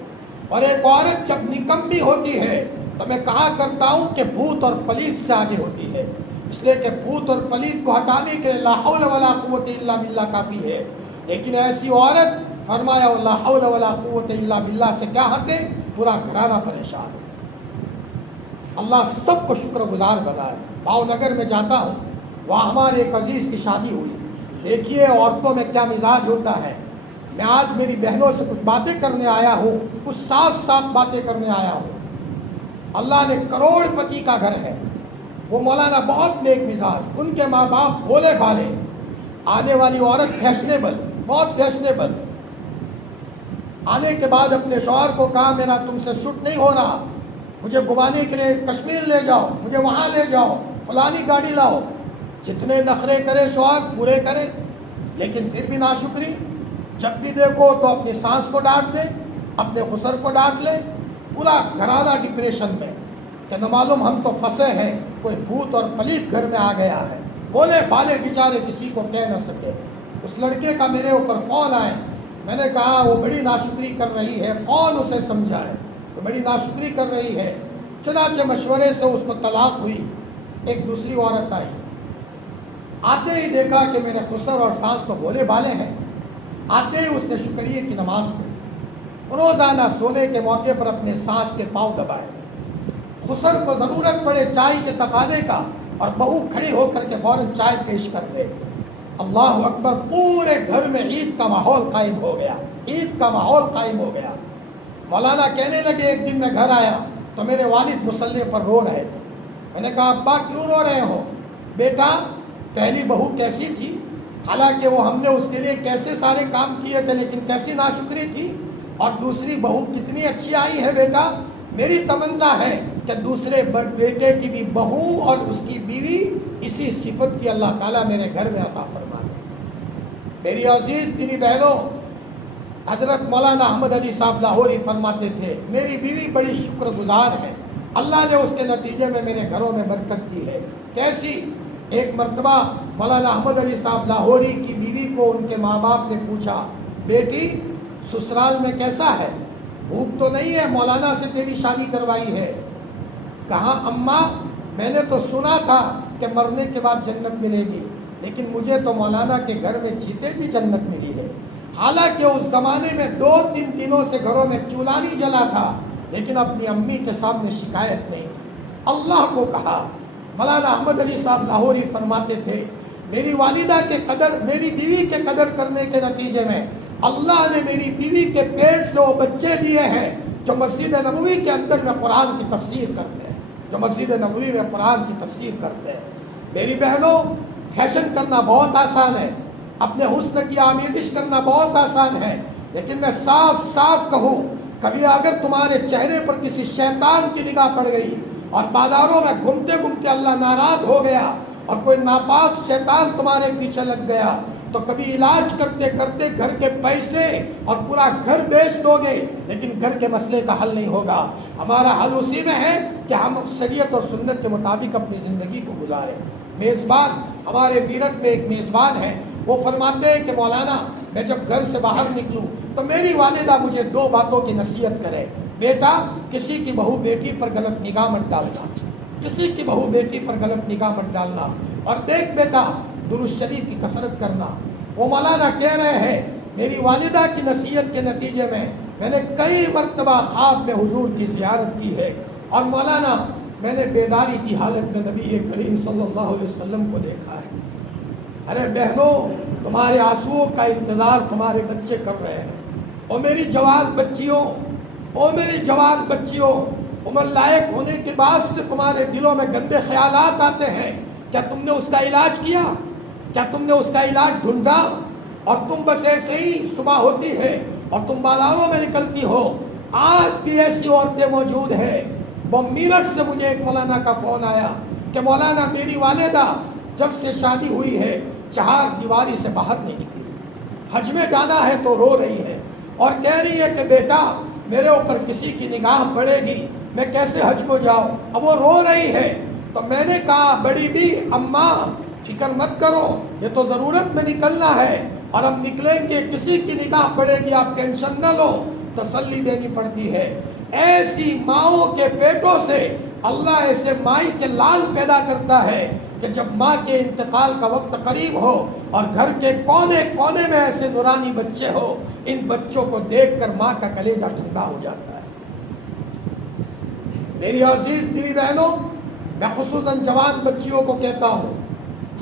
اور ایک عورت جب نکمی ہوتی ہے تو میں کہا کرتا ہوں کہ بھوت اور پلیت سے آگے ہوتی ہے، اس لیے کہ بھوت اور پلیت کو ہٹانے کے لا حول ولا قوت الا باللہ کافی ہے. لیکن ایسی عورت فرمایا لا حول ولا قوت الا باللہ سے کیا ہٹے، پورا گھرانہ پریشان ہے. اللہ سب کو شکر گزار بنائے. بھاؤ نگر میں جاتا ہوں، وہاں ہمارے ایک عزیز کی شادی ہوئی. دیکھیے عورتوں میں کیا مزاج ہوتا ہے. میں آج میری بہنوں سے کچھ باتیں کرنے آیا ہوں، کچھ صاف صاف باتیں کرنے آیا ہوں. اللہ نے کروڑ پتی کا گھر ہے، وہ مولانا بہت نیک مزاج، ان کے ماں باپ بھولے بھالے. آنے والی عورت فیشنیبل، بہت فیشنیبل. آنے کے بعد اپنے شوہر کو کہا میرا تم سے سوٹ نہیں ہو رہا، مجھے گھمانے کے لیے کشمیر لے جاؤ، مجھے وہاں لے جاؤ، فلانی گاڑی لاؤ۔ جتنے نخرے کرے شوہر پورے کرے، لیکن پھر بھی ناشکری۔ جب بھی دیکھو تو اپنی ساس کو ڈانٹ دے، اپنے خسر کو ڈانٹ لے، پورا گھرانہ ڈپریشن میں کہ نہ معلوم ہم تو پھنسے ہیں، کوئی بھوت اور پلیت گھر میں آ گیا ہے۔ بولے بالے بیچارے کسی کو کہہ نہ سکے۔ اس لڑکے کا میرے اوپر فون آئے، میں نے کہا وہ بڑی ناشکری کر رہی ہے، کون اسے سمجھائے، وہ بڑی ناشکری کر رہی ہے۔ چنانچہ مشورے سے اس کو طلاق ہوئی، ایک دوسری عورت آئی۔ آتے ہی دیکھا کہ میرے خسر اور ساس تو بولے بالے ہیں، آتے ہی اس نے شکریہ کی نماز پڑھی، روزانہ سونے کے موقع پر اپنے ساس کے پاؤں دبائے۔ خسر کو ضرورت پڑے چائے کے تقاضے کا اور بہو کھڑی ہو کر کے فوراً چائے پیش کر دے۔ اللہ اکبر، پورے گھر میں عید کا ماحول قائم ہو گیا، عید کا ماحول قائم ہو گیا۔ مولانا کہنے لگے ایک دن میں گھر آیا تو میرے والد مصلی پر رو رہے تھے۔ میں نے کہا ابا کیوں رو رہے ہو؟ بیٹا پہلی بہو کیسی تھی، حالانکہ وہ ہم نے اس کے لیے کیسے سارے کام کیے تھے، لیکن کیسی ناشکری تھی، اور دوسری بہو کتنی اچھی آئی ہے بیٹا۔ میری تمنا ہے کہ دوسرے بیٹے کی بھی بہو اور اس کی بیوی اسی صفت کی اللہ تعالیٰ میرے گھر میں عطا فرما دے۔ میری عزیز دینی بہنوں، حضرت مولانا احمد علی صاحب لاہوری فرماتے تھے میری بیوی بڑی شکر گزار ہے، اللہ نے اس کے نتیجے میں میرے گھروں میں برکت کی ہے۔ کیسی؟ ایک مرتبہ مولانا احمد علی صاحب لاہوری کی بیوی کو ان کے ماں باپ نے پوچھا بیٹی سسرال میں کیسا ہے، بھوک تو نہیں ہے، مولانا سے تیری شادی کروائی ہے۔ کہا اماں میں نے تو سنا تھا کہ مرنے کے بعد جنت ملے گی، لیکن مجھے تو مولانا کے گھر میں جیتے جی جنت ملی ہے۔ حالانکہ اس زمانے میں 2-3 دنوں سے گھروں میں چولہا نہیں جلا تھا، لیکن اپنی امی کے سامنے شکایت نہیں کی، اللہ کو کہا۔ مولانا احمد علی صاحب لاہوری فرماتے تھے میری والدہ کے قدر، میری بیوی کے قدر کرنے کے نتیجے میں اللہ نے میری بیوی کے پیٹ سے وہ بچے دیے ہیں جو مسجد نبوی کے اندر میں قرآن کی تفسیر کرتے ہیں، جو مسجد نبوی میں قرآن کی تفسیر کرتے ہیں۔ میری بہنوں، فیشن کرنا بہت آسان ہے، اپنے حسن کی آمیزش کرنا بہت آسان ہے، لیکن میں صاف صاف کہوں کبھی اگر تمہارے چہرے پر کسی شیطان کی نگاہ پڑ گئی اور بازاروں میں گھومتے گھومتے اللہ ناراض ہو گیا اور کوئی ناپاک شیطان تمہارے پیچھے لگ گیا تو کبھی علاج کرتے کرتے گھر کے پیسے اور پورا گھر بیچ دو گے، لیکن گھر کے مسئلے کا حل نہیں ہوگا۔ ہمارا حل اسی میں ہے کہ ہم شریعت اور سنت کے مطابق اپنی زندگی کو گزاریں۔ میزبان، ہمارے میرٹھ میں ایک میزبان ہے، وہ فرماتے ہیں کہ مولانا میں جب گھر سے باہر نکلوں تو میری والدہ مجھے 2 باتوں کی نصیحت کرے، بیٹا کسی کی بہو بیٹی پر غلط نگاہ مت ڈالنا، کسی کی بہو بیٹی پر غلط نگاہ مت ڈالنا، اور دیکھ بیٹا درود شریف کی کثرت کرنا۔ وہ مولانا کہہ رہے ہیں میری والدہ کی نصیحت کے نتیجے میں میں نے کئی مرتبہ خواب میں حضور کی زیارت کی ہے، اور مولانا میں نے بیداری کی حالت میں نبی کریم صلی اللہ علیہ وسلم کو دیکھا ہے۔ ارے بہنوں، تمہارے آنسوؤں کا انتظار تمہارے بچے کر رہے ہیں۔ اور میری جوان بچیوں، او میری جوان بچیوں، عمر لائق ہونے کے بعد سے تمہارے دلوں میں گندے خیالات آتے ہیں، کیا تم نے اس کا علاج کیا؟ کیا تم نے اس کا علاج ڈھونڈا؟ اور تم بس ایسے ہی صبح ہوتی ہے اور تم بازاروں میں نکلتی ہو۔ آج بھی ایسی عورتیں موجود ہیں۔ وہ میرٹھ سے مجھے ایک مولانا کا فون آیا کہ مولانا میری والدہ جب سے شادی ہوئی ہے 4 دیواری سے باہر نہیں نکلی، حج میں جانا ہے تو رو رہی ہے اور کہہ رہی ہے کہ بیٹا میرے اوپر کسی کی نگاہ پڑے گی، میں کیسے حج کو جاؤں؟ اب وہ رو رہی ہے۔ تو میں نے کہا بڑی بھی اماں فکر مت کرو، یہ تو ضرورت میں نکلنا ہے اور ہم نکلیں گے، کسی کی نگاہ پڑے گی آپ ٹینشن نہ لو، تسلی دینی پڑتی ہے۔ ایسی ماؤں کے پیٹوں سے اللہ ایسے مائی کے لال پیدا کرتا ہے کہ جب ماں کے انتقال کا وقت قریب ہو اور گھر کے کونے کونے میں ایسے نورانی بچے ہو، ان بچوں کو دیکھ کر ماں کا کلیجہ ٹھنڈا ہو جاتا ہے۔ میری عزیز دینی بہنوں، میں خصوصاً جوان بچیوں کو کہتا ہوں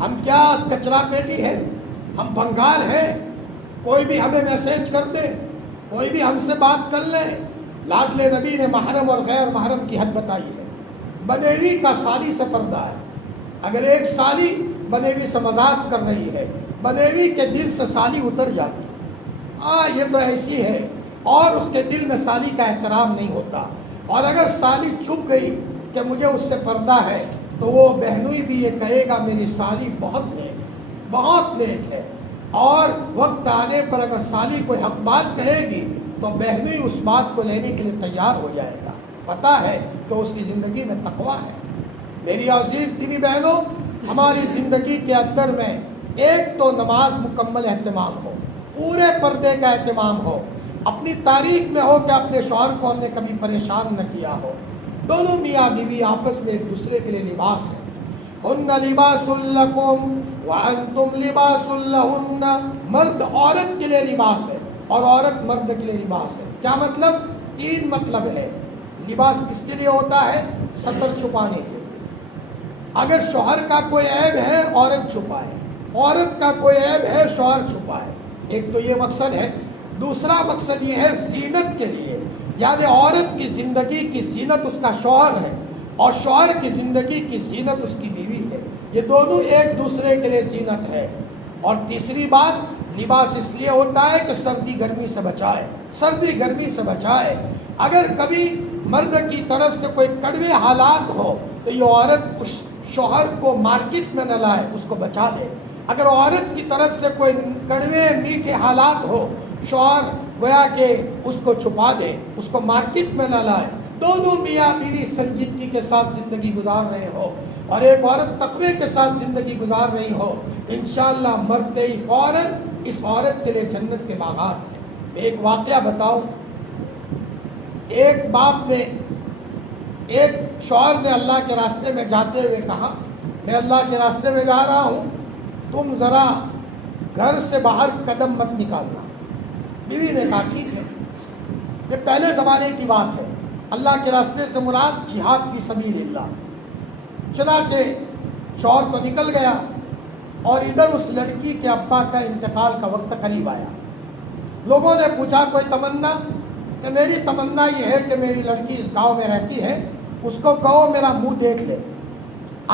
ہم کیا کچرا پیٹی ہے، ہم بھنگار ہیں؟ کوئی بھی ہمیں میسیج کر دے، کوئی بھی ہم سے بات کر لے، لاڈلے نبی نے محرم اور غیر محرم کی حد بتائی ہے۔ بدیوی کا سالی سے پردہ ہے۔ اگر ایک سالی بدیوی سے مذاق کر رہی ہے، بدیوی کے دل سے سالی اتر جاتی ہے۔ یہ تو ایسی ہے، اور اس کے دل میں سالی کا احترام نہیں ہوتا، اور اگر سالی چھپ گئی کہ مجھے اس سے پردہ ہے تو وہ بہنوئی بھی یہ کہے گا میری سالی بہت نیک ہے، اور وقت آنے پر اگر سالی کوئی حق بات کہے گی تو بہنوئی اس بات کو لینے کے لیے تیار ہو جائے گا، پتہ ہے کہ اس کی زندگی میں تقویٰ ہے۔ میری عزیز دینی بہنوں، ہماری زندگی کے اندر میں ایک تو نماز مکمل اہتمام ہو، پورے پردے کا اہتمام ہو، اپنی تاریخ میں ہو کہ اپنے شوہر کو ہم نے کبھی پریشان نہ کیا ہو، دونوں میاں بیوی آپس میں ایک دوسرے کے لیے لباس ہے۔ ہن لباس لکم وانتم لباس لہن، مرد عورت کے لیے لباس ہے اور عورت مرد کے لیے لباس ہے۔ کیا مطلب؟ 3 مطلب ہے۔ لباس کس کے لیے ہوتا ہے؟ ستر چھپانے کے لیے۔ اگر شوہر کا کوئی عیب ہے عورت چھپائے، عورت کا کوئی عیب ہے شوہر چھپائے، ایک تو یہ مقصد ہے۔ دوسرا مقصد یہ ہے زینت کے لیے، یعنی عورت کی زندگی کی زینت اس کا شوہر ہے اور شوہر کی زندگی کی زینت اس کی بیوی ہے، یہ دونوں ایک دوسرے کے لیے زینت ہے۔ اور تیسری بات، لباس اس لیے ہوتا ہے کہ سردی گرمی سے بچائے، سردی گرمی سے بچائے۔ اگر کبھی مرد کی طرف سے کوئی کڑوے حالات ہو تو یہ عورت اس شوہر کو مارکیٹ میں نہ لائے، اس کو بچا دے۔ اگر عورت کی طرف سے کوئی کڑوے میٹھے حالات ہو، شوہر گویا کہ اس کو چھپا دے، اس کو مارکیٹ میں نہ لائے۔ دونوں میاں بیوی سنجیدگی کے ساتھ زندگی گزار رہے ہو اور ایک عورت تقوی کے ساتھ زندگی گزار رہی ہو، انشاءاللہ مرتے ہی فوراً اس عورت کے لیے جنت کے باغات ہیں۔ میں ایک واقعہ بتاؤں، ایک باپ نے، ایک شوہر نے اللہ کے راستے میں جاتے ہوئے کہا میں اللہ کے راستے میں جا رہا ہوں، تم ذرا گھر سے باہر قدم مت نکالنا۔ بیوی نے کہا ٹھیک ہے۔ یہ پہلے زمانے کی بات ہے، اللہ کے راستے سے مراد جہاد فی سبیل اللہ۔ چنانچہ شوہر تو نکل گیا اور ادھر اس لڑکی کے ابا کا انتقال کا وقت قریب آیا۔ لوگوں نے پوچھا کوئی تمنا؟ کہ میری تمنا یہ ہے کہ میری لڑکی اس گاؤں میں رہتی ہے، اس کو کہو میرا منہ دیکھ لے،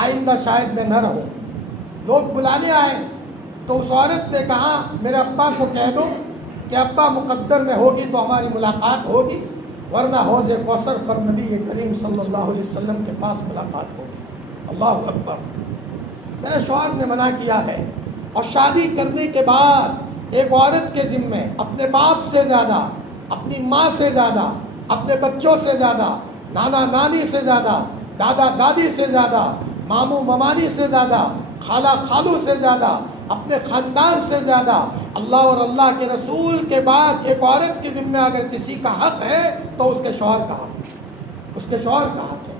آئندہ شاید میں نہ رہوں۔ لوگ بلانے آئے تو اس عورت نے کہا میرے ابا کو کہہ دو کہ ابا مقدر میں ہوگی تو ہماری ملاقات ہوگی، ورنہ حوض کوثر پر نبی کریم صلی اللہ علیہ وسلم کے پاس ملاقات ہوگی۔ اللہ اکبر۔ میرے شوہر نے منع کیا ہے، اور شادی کرنے کے بعد ایک عورت کے ذمے اپنے باپ سے زیادہ، اپنی ماں سے زیادہ، اپنے بچوں سے زیادہ، نانا نانی سے زیادہ، دادا دادی سے زیادہ، ماموں ممانی سے زیادہ، خالہ خالو سے زیادہ، اپنے خاندان سے زیادہ، اللہ اور اللہ کے رسول کے بعد ایک عورت کے ذمہ اگر کسی کا حق ہے تو اس کے شوہر کا حق ہے، اس کے شوہر کا حق ہے۔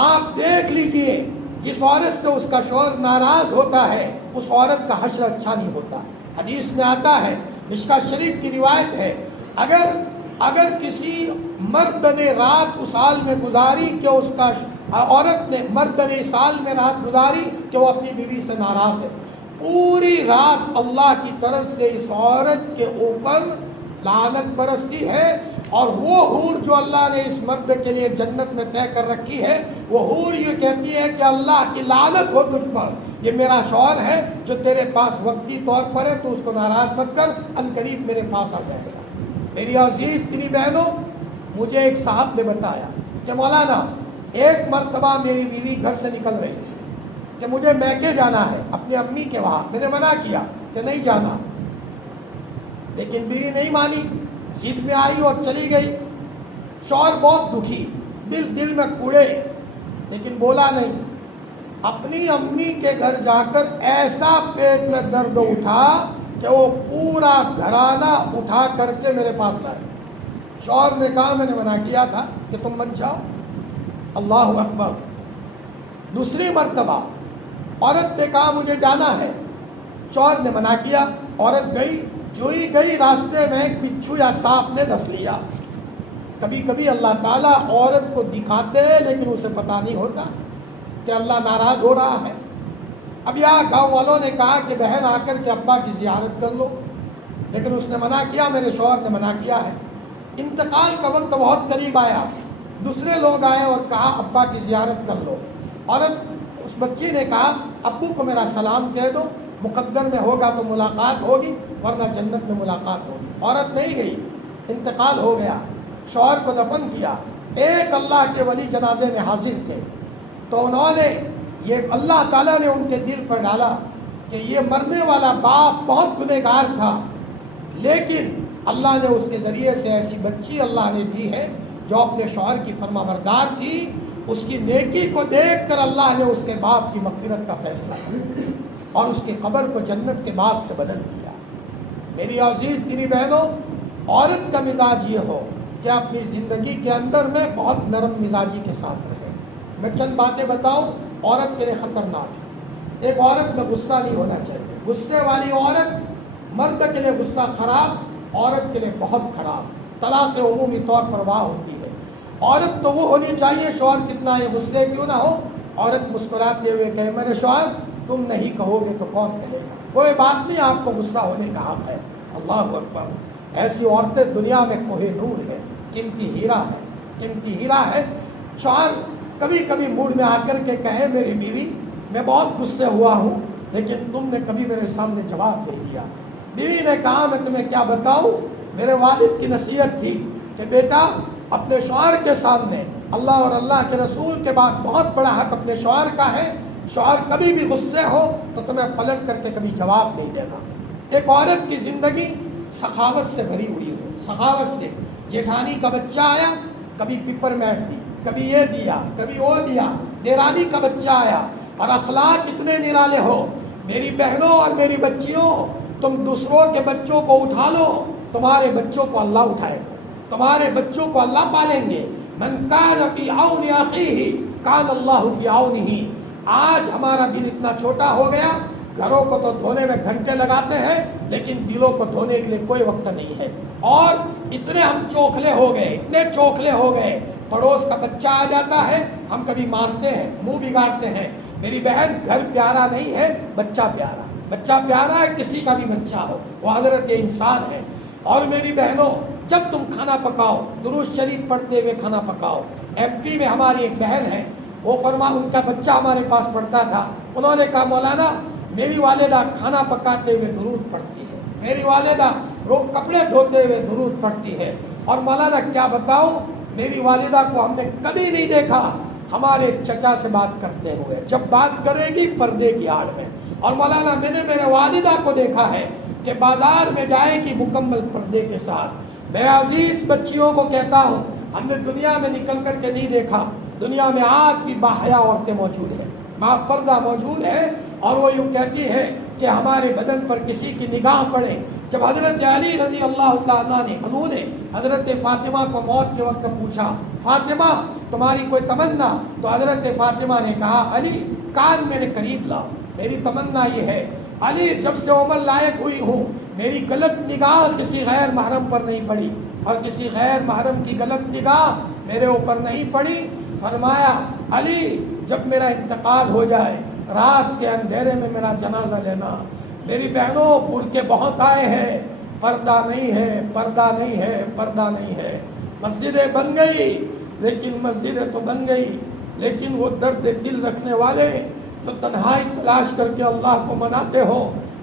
آپ دیکھ لیجئے، جس عورت سے اس کا شوہر ناراض ہوتا ہے اس عورت کا حشر اچھا نہیں ہوتا۔ حدیث میں آتا ہے، مشکوٰۃ شریف کی روایت ہے، اگر کسی مرد نے رات اس حال میں گزاری کہ اس کا عورت نے، مرد نے اس حال میں رات گزاری کہ وہ اپنی بیوی سے ناراض ہے، پوری رات اللہ کی طرف سے اس عورت کے اوپر لعنت برستی ہے، اور وہ حور جو اللہ نے اس مرد کے لیے جنت میں طے کر رکھی ہے، وہ حور یہ کہتی ہے کہ اللہ کی لعنت ہو تجھ پر، یہ میرا شوہر ہے جو تیرے پاس وقتی طور پر ہے، تو اس کو ناراض مت کر، عنقریب میرے پاس آ جائے گا۔ میری عزیز دینی بہنوں، مجھے ایک صاحب نے بتایا کہ مولانا ایک مرتبہ میری بیوی گھر سے نکل رہی تھی کہ مجھے میکے جانا ہے اپنی امی کے وہاں، میں نے منع کیا کہ نہیں جانا، لیکن بیوی نہیں مانی، ضد میں آئی اور چلی گئی۔ شوہر بہت دکھی، دل میں کوڑے، لیکن بولا نہیں۔ اپنی امی کے گھر جا کر ایسا پیٹ میں درد اٹھا کہ وہ پورا گھرانہ اٹھا کر کے میرے پاس لائے۔ شوہر نے کہا میں نے منع کیا تھا کہ تم مت جاؤ۔ اللہ اکبر۔ دوسری مرتبہ عورت نے کہا مجھے جانا ہے، شوہر نے منع کیا، عورت گئی، جو ہی گئی راستے میں ایک بچھو یا سانپ نے ڈس لیا۔ کبھی کبھی اللہ تعالیٰ عورت کو دکھاتے ہیں لیکن اسے پتہ نہیں ہوتا کہ اللہ ناراض ہو رہا ہے۔ اب یہاں گاؤں والوں نے کہا کہ بہن آ کر کے ابا کی زیارت کر لو، لیکن اس نے منع کیا، میرے شوہر نے منع کیا ہے۔ انتقال کا وقت بہت قریب آیا، دوسرے لوگ آئے اور کہا ابا کی زیارت کر لو۔ عورت، اس بچی نے کہا ابو کو میرا سلام کہہ دو، مقدر میں ہوگا تو ملاقات ہوگی ورنہ جنت میں ملاقات ہوگی۔ عورت نہیں گئی، انتقال ہو گیا، شوہر کو دفن کیا، ایک اللہ کے ولی جنازے میں حاضر تھے، تو انہوں نے یہ اللہ تعالیٰ نے ان کے دل پر ڈالا کہ یہ مرنے والا باپ بہت گنہگار تھا، لیکن اللہ نے اس کے ذریعے سے ایسی بچی اللہ نے دی ہے جو اپنے شوہر کی فرما بردار تھی، اس کی نیکی کو دیکھ کر اللہ نے اس کے باپ کی مغفرت کا فیصلہ کیا اور اس کی قبر کو جنت کے باغ سے بدل دیا۔ میری عزیز دینی بہنوں، عورت کا مزاج یہ ہو کہ اپنی زندگی کے اندر میں بہت نرم مزاجی کے ساتھ رہے۔ میں چند باتیں بتاؤں عورت کے لیے خطرناک۔ ایک عورت میں غصہ نہیں ہونا چاہیے، غصے والی عورت مرد کے لیے غصہ خراب، عورت کے لیے بہت خراب، طلاق عمومی طور پر واہ ہوتی ہے۔ عورت تو وہ ہونی چاہیے، شوہر کتنا ہی غصے کیوں نہ ہو، عورت مسکراتے ہوئے کہے میرے شوہر تم نہیں کہو گے تو کون کہے گا، کوئی بات نہیں، آپ کو غصہ ہونے کا حق ہے۔ اللہ اکبر، ایسی عورتیں دنیا میں کوہ نور ہے، قیمتی ہیرا ہے، قیمتی ہیرا ہے۔ شوہر کبھی کبھی موڈ میں آ کر کے کہے میری بیوی میں بہت غصے ہوا ہوں لیکن تم نے کبھی میرے سامنے جواب نہیں دیا۔ بیوی نے کہا میں تمہیں کیا بتاؤں، میرے والد کی نصیحت تھی کہ بیٹا اپنے شوہر کے سامنے اللہ اور اللہ کے رسول کے بعد بہت بڑا حق اپنے شوہر کا ہے، شوہر کبھی بھی غصے ہو تو تمہیں پلٹ کر کے کبھی جواب نہیں دینا۔ ایک عورت کی زندگی سخاوت سے بھری ہوئی ہو، سخاوت سے، جیٹھانی کا بچہ آیا کبھی پیپر میٹ دی، کبھی یہ دیا کبھی وہ دیا، دیرانی کا بچہ آیا، اور اخلاق اتنے نرالے ہو۔ میری بہنوں اور میری بچیوں، تم دوسروں کے بچوں کو اٹھا لو، تمہارے بچوں کو اللہ اٹھائے گا، تمہارے بچوں کو اللہ پالیں گے۔ من کان فی عون اخیہ کان اللہ فی عونہ۔ آج ہمارا دل اتنا چھوٹا ہو گیا، گھروں کو تو دھونے میں گھنٹے لگاتے ہیں لیکن دلوں کو دھونے کے لیے کوئی وقت نہیں ہے، اور اتنے ہم چوکھلے ہو گئے، اتنے چوکھلے ہو گئے، پڑوس کا بچہ آ جاتا ہے ہم کبھی مارتے ہیں، منہ بگاڑتے ہیں۔ میری بہن گھر پیارا نہیں ہے، بچہ پیارا، بچہ پیارا ہے کسی کا بھی بچہ ہو، وہ حضرت انسان ہے۔ اور میری بہنوں جب تم کھانا پکاؤ درود شریف پڑھتے ہوئے کھانا پکاؤ۔ ایم پی میں ہماری ایک بہن ہے، وہ ان کا بچہ ہمارے پاس پڑھتا تھا، انہوں نے کہا مولانا میری والدہ کھانا پکاتے ہوئے درود پڑھتی ہے، میری والدہ کپڑے دھوتے ہوئے درود پڑھتی ہے، اور مولانا کیا بتاؤں میری والدہ کو ہم نے کبھی نہیں دیکھا ہمارے چچا سے بات کرتے ہوئے، جب بات کرے گی پردے کی آڑ میں، اور مولانا میں نے میرے والدہ کو دیکھا ہے کہ بازار میں جائے گی مکمل پردے کے ساتھ۔ میں عزیز بچیوں کو کہتا ہوں ہم نے دنیا میں نکل کر کے نہیں دیکھا، دنیا میں آج بھی باحیا عورتیں موجود ہیں، با پردہ موجود ہے، اور وہ یوں کہتی ہے کہ ہمارے بدن پر کسی کی نگاہ پڑے۔ جب حضرت علی رضی اللہ تعالیٰ عنہ نے حضرت فاطمہ کو موت کے وقت پوچھا فاطمہ تمہاری کوئی تمنا، تو حضرت فاطمہ نے کہا علی کان میرے قریب لاؤ، میری تمنا یہ ہے علی جب سے عمر لائق ہوئی ہوں میری غلط نگاہ کسی غیر محرم پر نہیں پڑی، اور کسی غیر محرم کی غلط نگاہ میرے اوپر نہیں پڑی۔ فرمایا علی جب میرا انتقال ہو جائے رات کے اندھیرے میں میرا جنازہ لینا۔ میری بہنوں برقعے بہت آئے ہیں، پردہ نہیں ہے، پردہ نہیں ہے، پردہ نہیں ہے۔ مسجدیں بن گئی لیکن مسجدیں تو بن گئی، لیکن وہ درد دل رکھنے والے جو تنہائی تلاش کر کے اللہ کو مناتے ہو،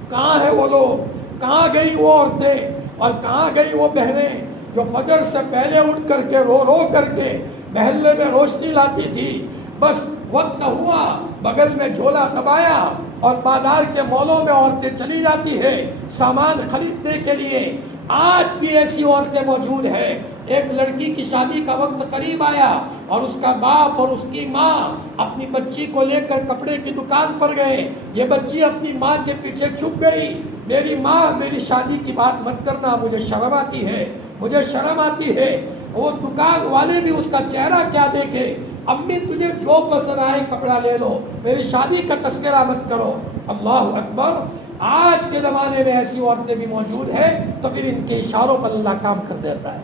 کہاں ہے وہ لوگ؟ کہاں گئی وہ عورتیں اور کہاں گئی وہ بہنیں جو فجر سے پہلے اٹھ کر کے رو رو کر کے محلے میں روشنی لاتی تھی؟ بس وقت ہوا بغل میں جھولا دبایا اور بازار کے مالوں میں عورتیں چلی جاتی ہے سامان خریدنے کے لیے۔ آج بھی ایسی عورتیں موجود ہیں۔ ایک لڑکی کی شادی کا وقت قریب آیا اور اس کا باپ اور اس کی ماں اپنی بچی کو لے کر کپڑے کی دکان پر گئے، یہ بچی اپنی ماں کے پیچھے چھپ گئی۔ میری ماں میری شادی کی بات مت کرنا، مجھے شرم آتی ہے، مجھے شرم آتی ہے۔ وہ دکان والے بھی اس کا چہرہ کیا دیکھے، امی تجھے جو پسند آئے کپڑا لے لو، میری شادی کا تذکرہ مت کرو۔ اللہ اکبر، آج کے زمانے میں ایسی عورتیں بھی موجود ہیں، تو پھر ان کے اشاروں پر اللہ کام کر دیتا ہے۔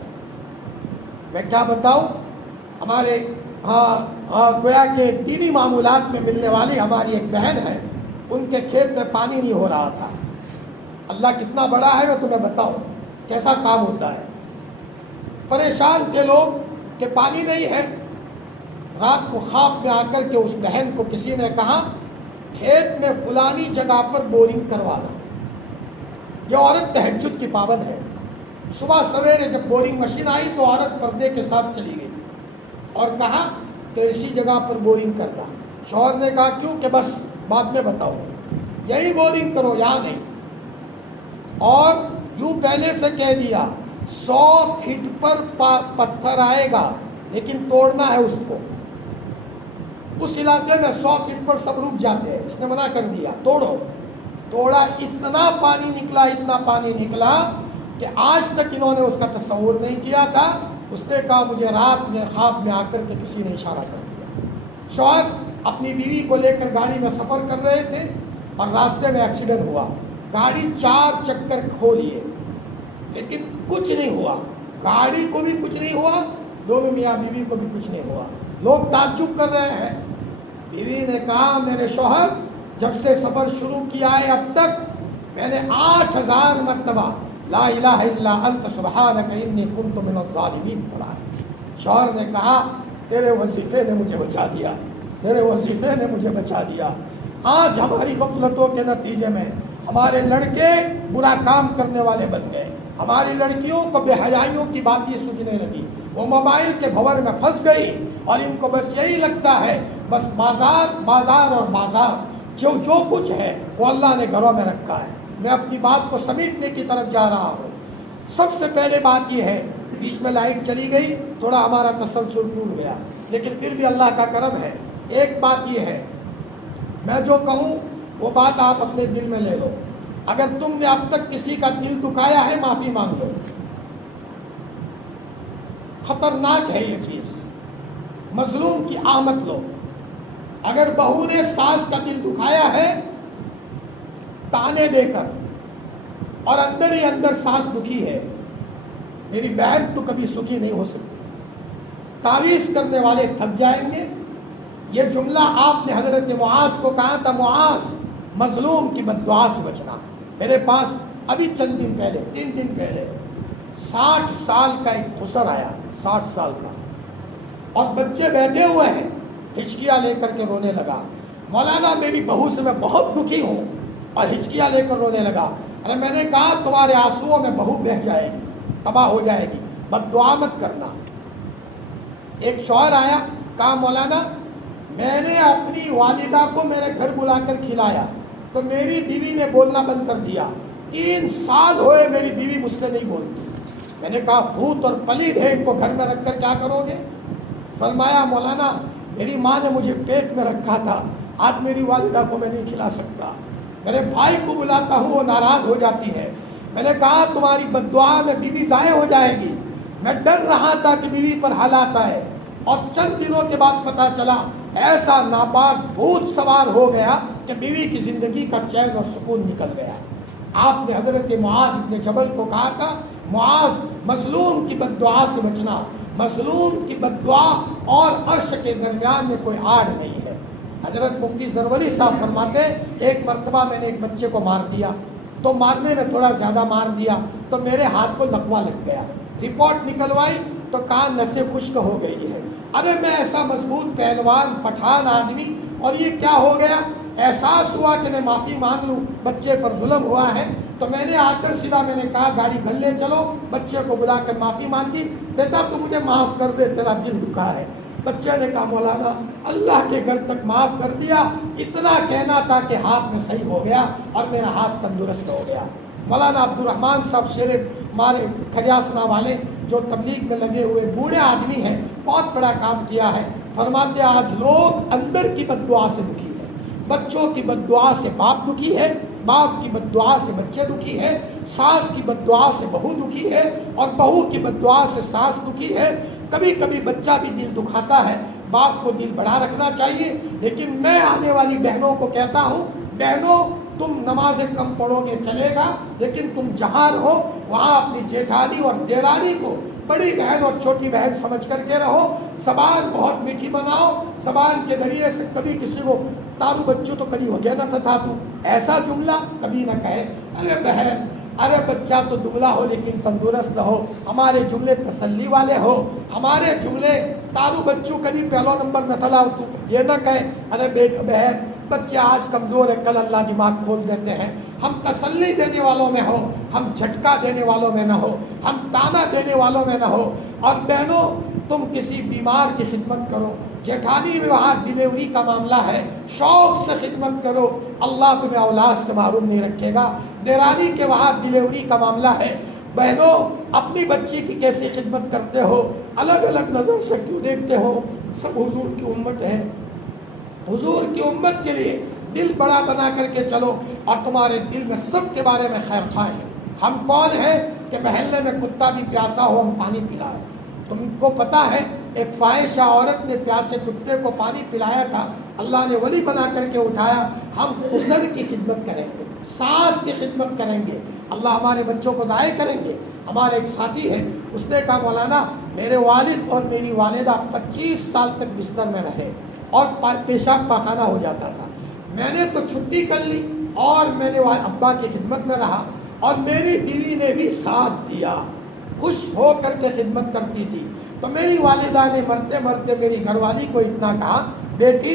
میں کیا بتاؤں، ہمارے گویا کہ دینی معمولات میں ملنے والی ہماری ایک بہن ہے، ان کے کھیت میں پانی نہیں ہو رہا تھا۔ اللہ کتنا بڑا ہے میں تمہیں بتاؤں کیسا کام ہوتا ہے۔ پریشان تھے لوگ کہ پانی نہیں ہے۔ رات کو خواب میں آ کر کے اس بہن کو کسی نے کہا کھیت میں فلانی جگہ پر بورنگ کروانا۔ یہ عورت تہجد کی پابند ہے، صبح سویرے جب بورنگ مشین آئی تو عورت پردے کے ساتھ چلی گئی اور کہا کہ اسی جگہ پر بورنگ کرنا. شوہر نے کہا کیوں؟ کہ بس بعد میں بتاؤ، یہی بورنگ کرو، یہاں نہیں. اور یوں پہلے سے کہہ دیا 100 فٹ پر پتھر آئے گا لیکن توڑنا ہے اس کو. اس علاقے میں 100 فٹ پر سب رک جاتے ہیں، اس نے منع کر دیا توڑو. توڑا، اتنا پانی نکلا، اتنا پانی نکلا کہ آج تک انہوں نے اس کا تصور نہیں کیا تھا. اس نے کہا مجھے رات میں خواب میں آ کر کے کسی نے اشارہ کر دیا. شوہر اپنی بیوی کو لے کر گاڑی میں سفر کر رہے تھے اور راستے میں ایکسیڈنٹ ہوا. گاڑی 4 چکر کھو لیے لیکن کچھ نہیں ہوا. گاڑی کو بھی کچھ نہیں ہوا، دونوں میاں بیوی کو بھی کچھ نہیں ہوا. لوگ تعجب کر رہے ہیں. بیوی نے کہا میرے شوہر جب سے سفر شروع کیا ہے اب تک میں نے 8000 مرتبہ لا الہ الا انت سبحانک انی کنت من الظالمین پڑھا ہے. شوہر نے کہا تیرے وظیفے نے مجھے بچا دیا، تیرے وظیفے نے مجھے بچا دیا. آج ہماری غفلتوں کے نتیجے میں ہمارے لڑکے برا کام کرنے والے بن گئے. ہماری لڑکیوں کو بے حیائیوں کی باتیں سوچنے لگی. وہ موبائل کے بھنور میں پھنس گئی اور ان کو بس یہی لگتا ہے بس بازار بازار اور بازار. جو کچھ ہے وہ اللہ نے گھروں میں رکھا ہے. میں اپنی بات کو سمیٹنے کی طرف جا رہا ہوں. سب سے پہلے بات یہ ہے، بیچ میں لائٹ چلی گئی، تھوڑا ہمارا تسلسل ٹوٹ گیا، لیکن پھر بھی اللہ کا کرم ہے. ایک بات یہ ہے، میں جو کہوں وہ بات آپ اپنے دل میں لے لو. اگر تم نے اب تک کسی کا دل دکھایا ہے معافی مانگ لو. خطرناک ہے یہ چیز. مظلوم کی آمد لو. اگر بہو نے ساس کا دل دکھایا ہے تانے دے کر اور اندر ہی اندر ساس دکھی ہے، میری بہن تو کبھی سکھی نہیں ہو سکتی. تعویذ کرنے والے تھک جائیں گے. یہ جملہ آپ نے حضرت معاذ کو کہا تھا، معاذ مظلوم کی بد دعا سے بچنا. میرے پاس ابھی چند دن پہلے 3 دن پہلے 60 سال کا ایک خسر آیا، 60 سال کا، اور بچے بیٹھے ہوئے ہیں، ہچکیاں لے کر کے رونے لگا. مولانا میری بہو سے میں بہت دکھی ہوں، اور ہچکیاں لے کر رونے لگا. ارے میں نے کہا تمہارے آنسوؤں میں بہو بہہ جائے گی، تباہ ہو جائے گی، بد دعا مت کرنا. ایک شوہر آیا، کہا مولانا میں نے اپنی والدہ کو میرے گھر بلا کر کھلایا تو میری بیوی نے بولنا بند کر دیا. 3 سال ہوئے میری بیوی مجھ سے نہیں بولتی. میں نے کہا بھوت اور پلید ہے، ان کو گھر میں رکھ کر کیا کرو گے؟ فرمایا مولانا میری ماں نے مجھے پیٹ میں رکھا تھا، آج میری والدہ کو میں نہیں کھلا سکتا. میرے بھائی کو بلاتا ہوں وہ ناراض ہو جاتی ہے. میں نے کہا تمہاری بد دعا میں بیوی ضائع ہو جائے گی. میں ڈر رہا تھا کہ بیوی پر حالات آئے، اور چند دنوں کے بعد پتا چلا ایسا ناپاک بھوت سوار ہو گیا کہ بیوی کی زندگی کا چین اور سکون نکل گیا. آپ نے حضرت معاذ ابن جبل کو کہا تھا معاذ مظلوم کی بد دعا سے بچنا. مظلوم کی بد دعا اور عرش کے درمیان میں کوئی آڑ نہیں ہے. حضرت مفتی زروری صاحب فرماتے ایک مرتبہ میں نے ایک بچے کو مار دیا، تو مارنے میں تھوڑا زیادہ مار دیا تو میرے ہاتھ کو لقوہ لگ گیا. رپورٹ نکلوائی تو کہا نسیں خشک ہو گئی ہے. ارے میں ایسا مضبوط پہلوان پٹھان آدمی، اور یہ کیا ہو گیا؟ احساس ہوا کہ میں معافی مانگ لوں، بچے پر ظلم ہوا ہے. تو میں نے آ کر سیدھا میں نے کہا گاڑی گھر لے چلو. بچے کو بلا کر معافی مانگی، بیٹا تو مجھے معاف کر دے، تیرا دل دکھا ہے. بچے نے کہا مولانا اللہ کے گھر تک معاف کر دیا، اتنا کہنا تھا کہ ہاتھ میں صحیح ہو گیا اور میرا ہاتھ تندرست ہو گیا. مولانا عبد الرحمن صاحب شیر ہمارے کھریاسنا والے جو تبلیغ میں لگے ہوئے بوڑھے آدمی ہیں، بہت بڑا کام کیا ہے. فرماتے آج لوگ اندر کی بد دعا سے دکھی ہے. بچوں کی بد دعا سے باپ دکھی ہے، باپ کی بد دعا سے بچے دکھی ہے، ساس کی بد دعا سے بہو دکھی ہے، اور بہو کی بد دعا سے ساس دکھی ہے. کبھی کبھی بچہ بھی دل دکھاتا ہے، باپ کو دل بڑا رکھنا چاہیے. لیکن میں آنے والی بہنوں کو کہتا ہوں، بہنوں تم نمازیں کم پڑھو گے چلے گا، لیکن تم جہاں رہو وہاں اپنی جیٹھانی اور دیرانی کو بڑی بہن اور چھوٹی بہن سمجھ کر کے رہو. زبان بہت میٹھی بناؤ. زبان کے ذریعے سے کبھی کسی کو تارو بچوں تو کبھی ہو گیا نہ تھا تو ایسا جملہ کبھی نہ کہے. ارے بہن، ارے بچہ تو دبلا ہو لیکن تندرست ہو. ہمارے جملے تسلی والے ہو، ہمارے جملے تارو بچوں کبھی پہلو نمبر نہ تھا تو یہ نہ کہے. ارے بہن بچے آج کمزور ہے، کل اللہ دماغ کھول دیتے ہیں. ہم تسلی دینے والوں میں ہو، ہم جھٹکا دینے والوں میں نہ ہو، ہم تانا دینے والوں میں نہ ہو. اور بہنوں تم کسی بیمار کی خدمت کرو، جیٹھانی میں وہاں ڈیلیوری کا معاملہ ہے، شوق سے خدمت کرو، اللہ تمہیں اولاد سے محروم نہیں رکھے گا. دیرانی کے وہاں ڈیلیوری کا معاملہ ہے، بہنوں اپنی بچی کی کیسی خدمت کرتے ہو، الگ الگ نظر سے کیوں دیکھتے ہو؟ سب حضور کی امت ہے، حضور کی امت کے لیے دل بڑا بنا کر کے چلو، اور تمہارے دل میں سب کے بارے میں خیر خواہ ہے. ہم کون ہیں کہ محلے میں کتا بھی پیاسا ہو ہم پانی پلائیں؟ تم کو پتا ہے ایک فاحشہ عورت نے پیاسے کتے کو پانی پلایا تھا، اللہ نے ولی بنا کر کے اٹھایا. ہم خزر کی خدمت کریں گے، ساس کی خدمت کریں گے، اللہ ہمارے بچوں کو ضائع کریں گے. ہمارے ایک ساتھی ہے، اس نے کہا مولانا میرے والد اور میری والدہ 25 سال تک بستر میں رہے اور پیشاب پاخانہ ہو جاتا تھا. میں نے تو چھٹی کر لی اور میں نے ابا کی خدمت میں رہا، اور میری بیوی نے بھی ساتھ دیا، خوش ہو کر کے خدمت کرتی تھی. تو میری والدہ نے مرتے مرتے میری گھر والی کو اتنا کہا، بیٹی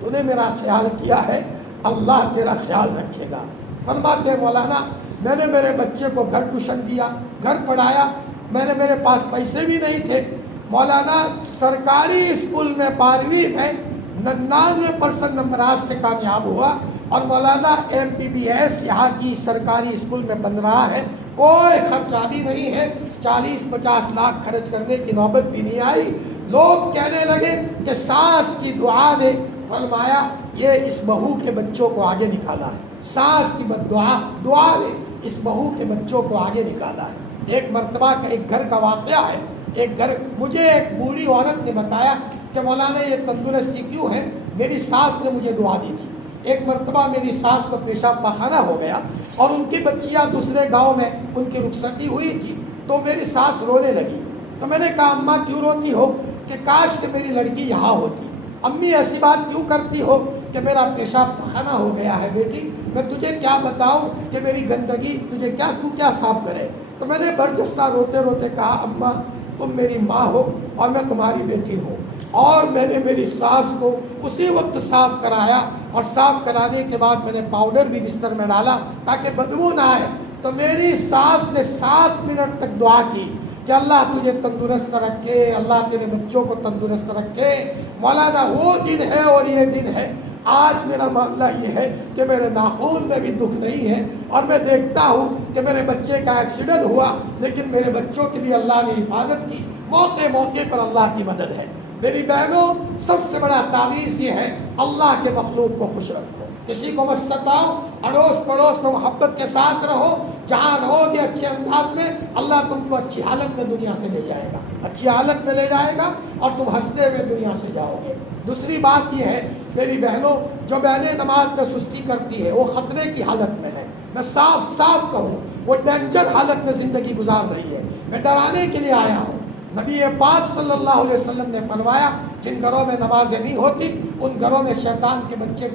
تو نے میرا خیال کیا ہے، اللہ تیرا خیال رکھے گا. فرماتے مولانا میں نے میرے بچے کو گھر ٹیوشن دیا، گھر پڑھایا، میرے پاس پیسے بھی نہیں تھے. مولانا سرکاری اسکول میں 12ویں میں 99% نمبرات سے کامیاب ہوا، اور مولانا MBBS یہاں کی سرکاری اسکول میں بن رہا ہے، کوئی خرچہ بھی نہیں ہے، 40-50 لاکھ خرچ کرنے کی نوبت بھی نہیں آئی. لوگ کہنے لگے کہ ساس کی دعا نے، فرمایا یہ اس بہو کے بچوں کو آگے نکالا ہے، ساس کی دعا نے اس بہو کے بچوں کو آگے نکالا ہے. ایک مرتبہ کا ایک گھر کا واقعہ ہے، مجھے ایک بوڑھی عورت نے بتایا کہ مولانا یہ تندرستی کیوں ہے؟ میری ساس نے مجھے دعا دی تھی. ایک مرتبہ میری ساس کو پیشاب پاخانہ ہو گیا اور ان کی بچیاں دوسرے گاؤں میں ان کی رخصتی ہوئی تھی، تو میری ساس رونے لگی. تو میں نے کہا اماں کیوں روتی ہو؟ کہ کاش کہ میری لڑکی یہاں ہوتی. امی ایسی بات کیوں کرتی ہو کہ میرا پیشاب پاخانہ ہو گیا ہے؟ بیٹی میں تجھے کیا بتاؤں کہ میری گندگی تو کیا صاف کرے؟ تو میں نے برجستہ روتے روتے کہا اماں تم میری ماں ہو اور میں تمہاری بیٹی ہوں. اور میں نے میری ساس کو اسی وقت صاف کرایا، اور صاف کرانے کے بعد میں نے پاؤڈر بھی بستر میں ڈالا تاکہ بدبو نہ آئے. تو میری ساس نے 7 منٹ تک دعا کی کہ اللہ تجھے تندرست رکھے، اللہ تیرے بچوں کو تندرست رکھے. مولانا وہ دن ہے اور یہ دن ہے. آج میرا معاملہ یہ ہے کہ میرے ناخون میں بھی دکھ نہیں ہے، اور میں دیکھتا ہوں کہ میرے بچے کا ایکسیڈنٹ ہوا لیکن میرے بچوں کی بھی اللہ نے حفاظت کی. موقع موقع پر اللہ کی مدد ہے. میری بہنوں سب سے بڑا تعویذ یہ ہے، اللہ کے مخلوق کو خوش رکھو، کسی کو مت ستاؤ، اڑوس پڑوس میں محبت کے ساتھ رہو. جہاں رہو گے اچھے انداز میں، اللہ تم کو اچھی حالت میں دنیا سے لے جائے گا، اچھی حالت میں لے جائے گا، اور تم ہنستے ہوئے دنیا سے جاؤ گے. دوسری بات یہ ہے میری بہنوں، جو بہنیں نماز میں سستی کرتی ہے وہ خطرے کی حالت میں ہے. میں صاف کہوں وہ ڈینجر حالت میں زندگی گزار رہی ہے. میں ڈرانے کے لیے آیا ہوں. نبی پاک صلی اللہ علیہ وسلم نے فرمایا جن گھروں میں نمازیں نہیں ہوتی ان گھروں میں شیطان کے بچے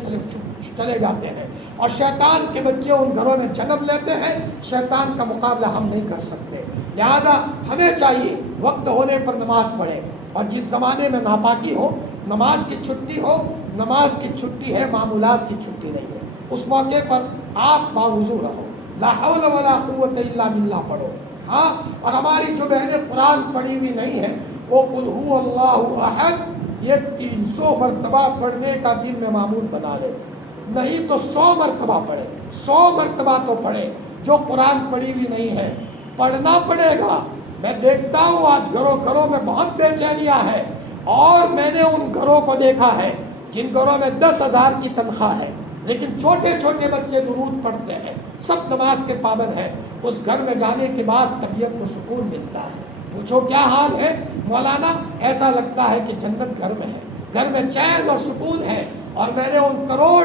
چلے جاتے ہیں، اور شیطان کے بچے ان گھروں میں جنم لیتے ہیں. شیطان کا مقابلہ ہم نہیں کر سکتے، لہذا ہمیں چاہیے وقت ہونے پر نماز پڑھے. اور جس زمانے میں ناپاکی ہو، نماز کی چھٹی ہو، نماز کی چھٹی ہے، معمولات کی چھٹی نہیں ہے. اس موقع پر آپ باوضو رہو، لا حول ولا قوت الا باللہ پڑھو. ہاں، اور ہماری جو بہنیں قرآن پڑھی ہوئی نہیں ہیں وہ قل هو اللہ احد یہ 300 مرتبہ پڑھنے کا دن میں معمول بنا لے، نہیں تو 100 مرتبہ پڑھے، 100 مرتبہ تو پڑھے. جو قرآن پڑھی ہوئی نہیں ہے پڑھنا پڑے گا. میں دیکھتا ہوں آج گھروں میں بہت بے چینیاں ہے، اور میں نے ان گھروں کو دیکھا ہے جن گھروں میں 10,000 کی تنخواہ ہے لیکن چھوٹے چھوٹے بچے درود پڑھتے ہیں، سب نماز کے پابند ہیں. اس گھر میں جانے کے بعد طبیعت کو سکون ملتا ہے. پوچھو کیا حال ہے؟ مولانا ایسا لگتا ہے کہ جنت گھر میں ہے، گھر میں چین اور سکون ہے. اور میں نے ان کروڑ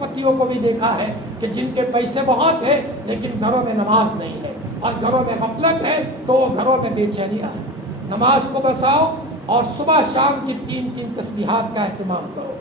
پتیوں کو بھی دیکھا ہے کہ جن کے پیسے بہت ہیں لیکن گھروں میں نماز نہیں ہے، اور گھروں میں غفلت ہے تو گھروں میں بے چینیاں ہے. نماز کو بساؤ اور صبح شام کی 3 تسبیحات کا اہتمام کرو،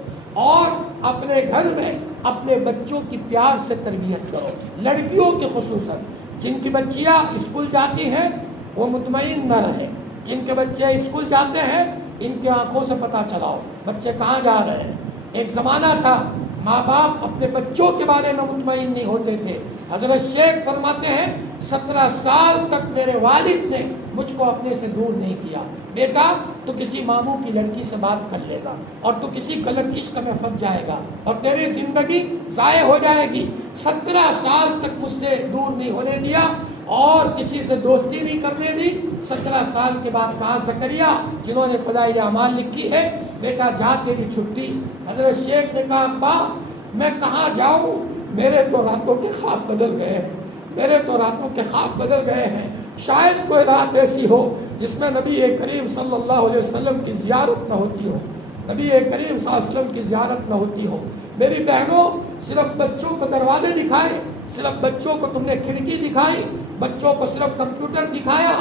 اور اپنے گھر میں اپنے بچوں کی پیار سے تربیت کرو. لڑکیوں کی خصوصاً جن کی بچیاں اسکول جاتی ہیں وہ مطمئن نہ رہیں. جن کے بچے اسکول جاتے ہیں ان کی آنکھوں سے پتہ چلاؤ بچے کہاں جا رہے ہیں. ایک زمانہ تھا ماں باپ اپنے بچوں کے بارے میں مطمئن نہیں ہوتے تھے۔ حضرت شیخ فرماتے ہیں 17 سال تک میرے والد نے مجھ کو اپنے سے دور نہیں کیا، بیٹا تو کسی ماموں کی لڑکی سے بات کر لے گا اور تو کسی غلط عشق میں پھنس جائے گا اور تیری زندگی ضائع ہو جائے گی۔ 17 سال تک مجھ سے دور نہیں ہونے دیا اور کسی سے دوستی نہیں کرنے دی۔ 17 سال کے بعد کہا زکریا جنہوں نے فضائل اعمال لکھی ہے، بیٹا جا تیری چھٹی۔ حضرت شیخ نے کہا ابا میں کہاں جاؤں، میرے تو راتوں کے خواب بدل گئے ہیں، میرے تو راتوں کے خواب بدل گئے ہیں۔ شاید کوئی رات ایسی ہو جس میں نبی کریم صلی اللہ علیہ وسلم کی زیارت نہ ہوتی ہو، نبی کریم صلی اللہ علیہ وسلم کی زیارت نہ ہوتی ہو۔ میری بہنوں، صرف بچوں کو دروازے دکھائے، صرف بچوں کو تم نے کھڑکی دکھائی، بچوں کو صرف کمپیوٹر دکھایا،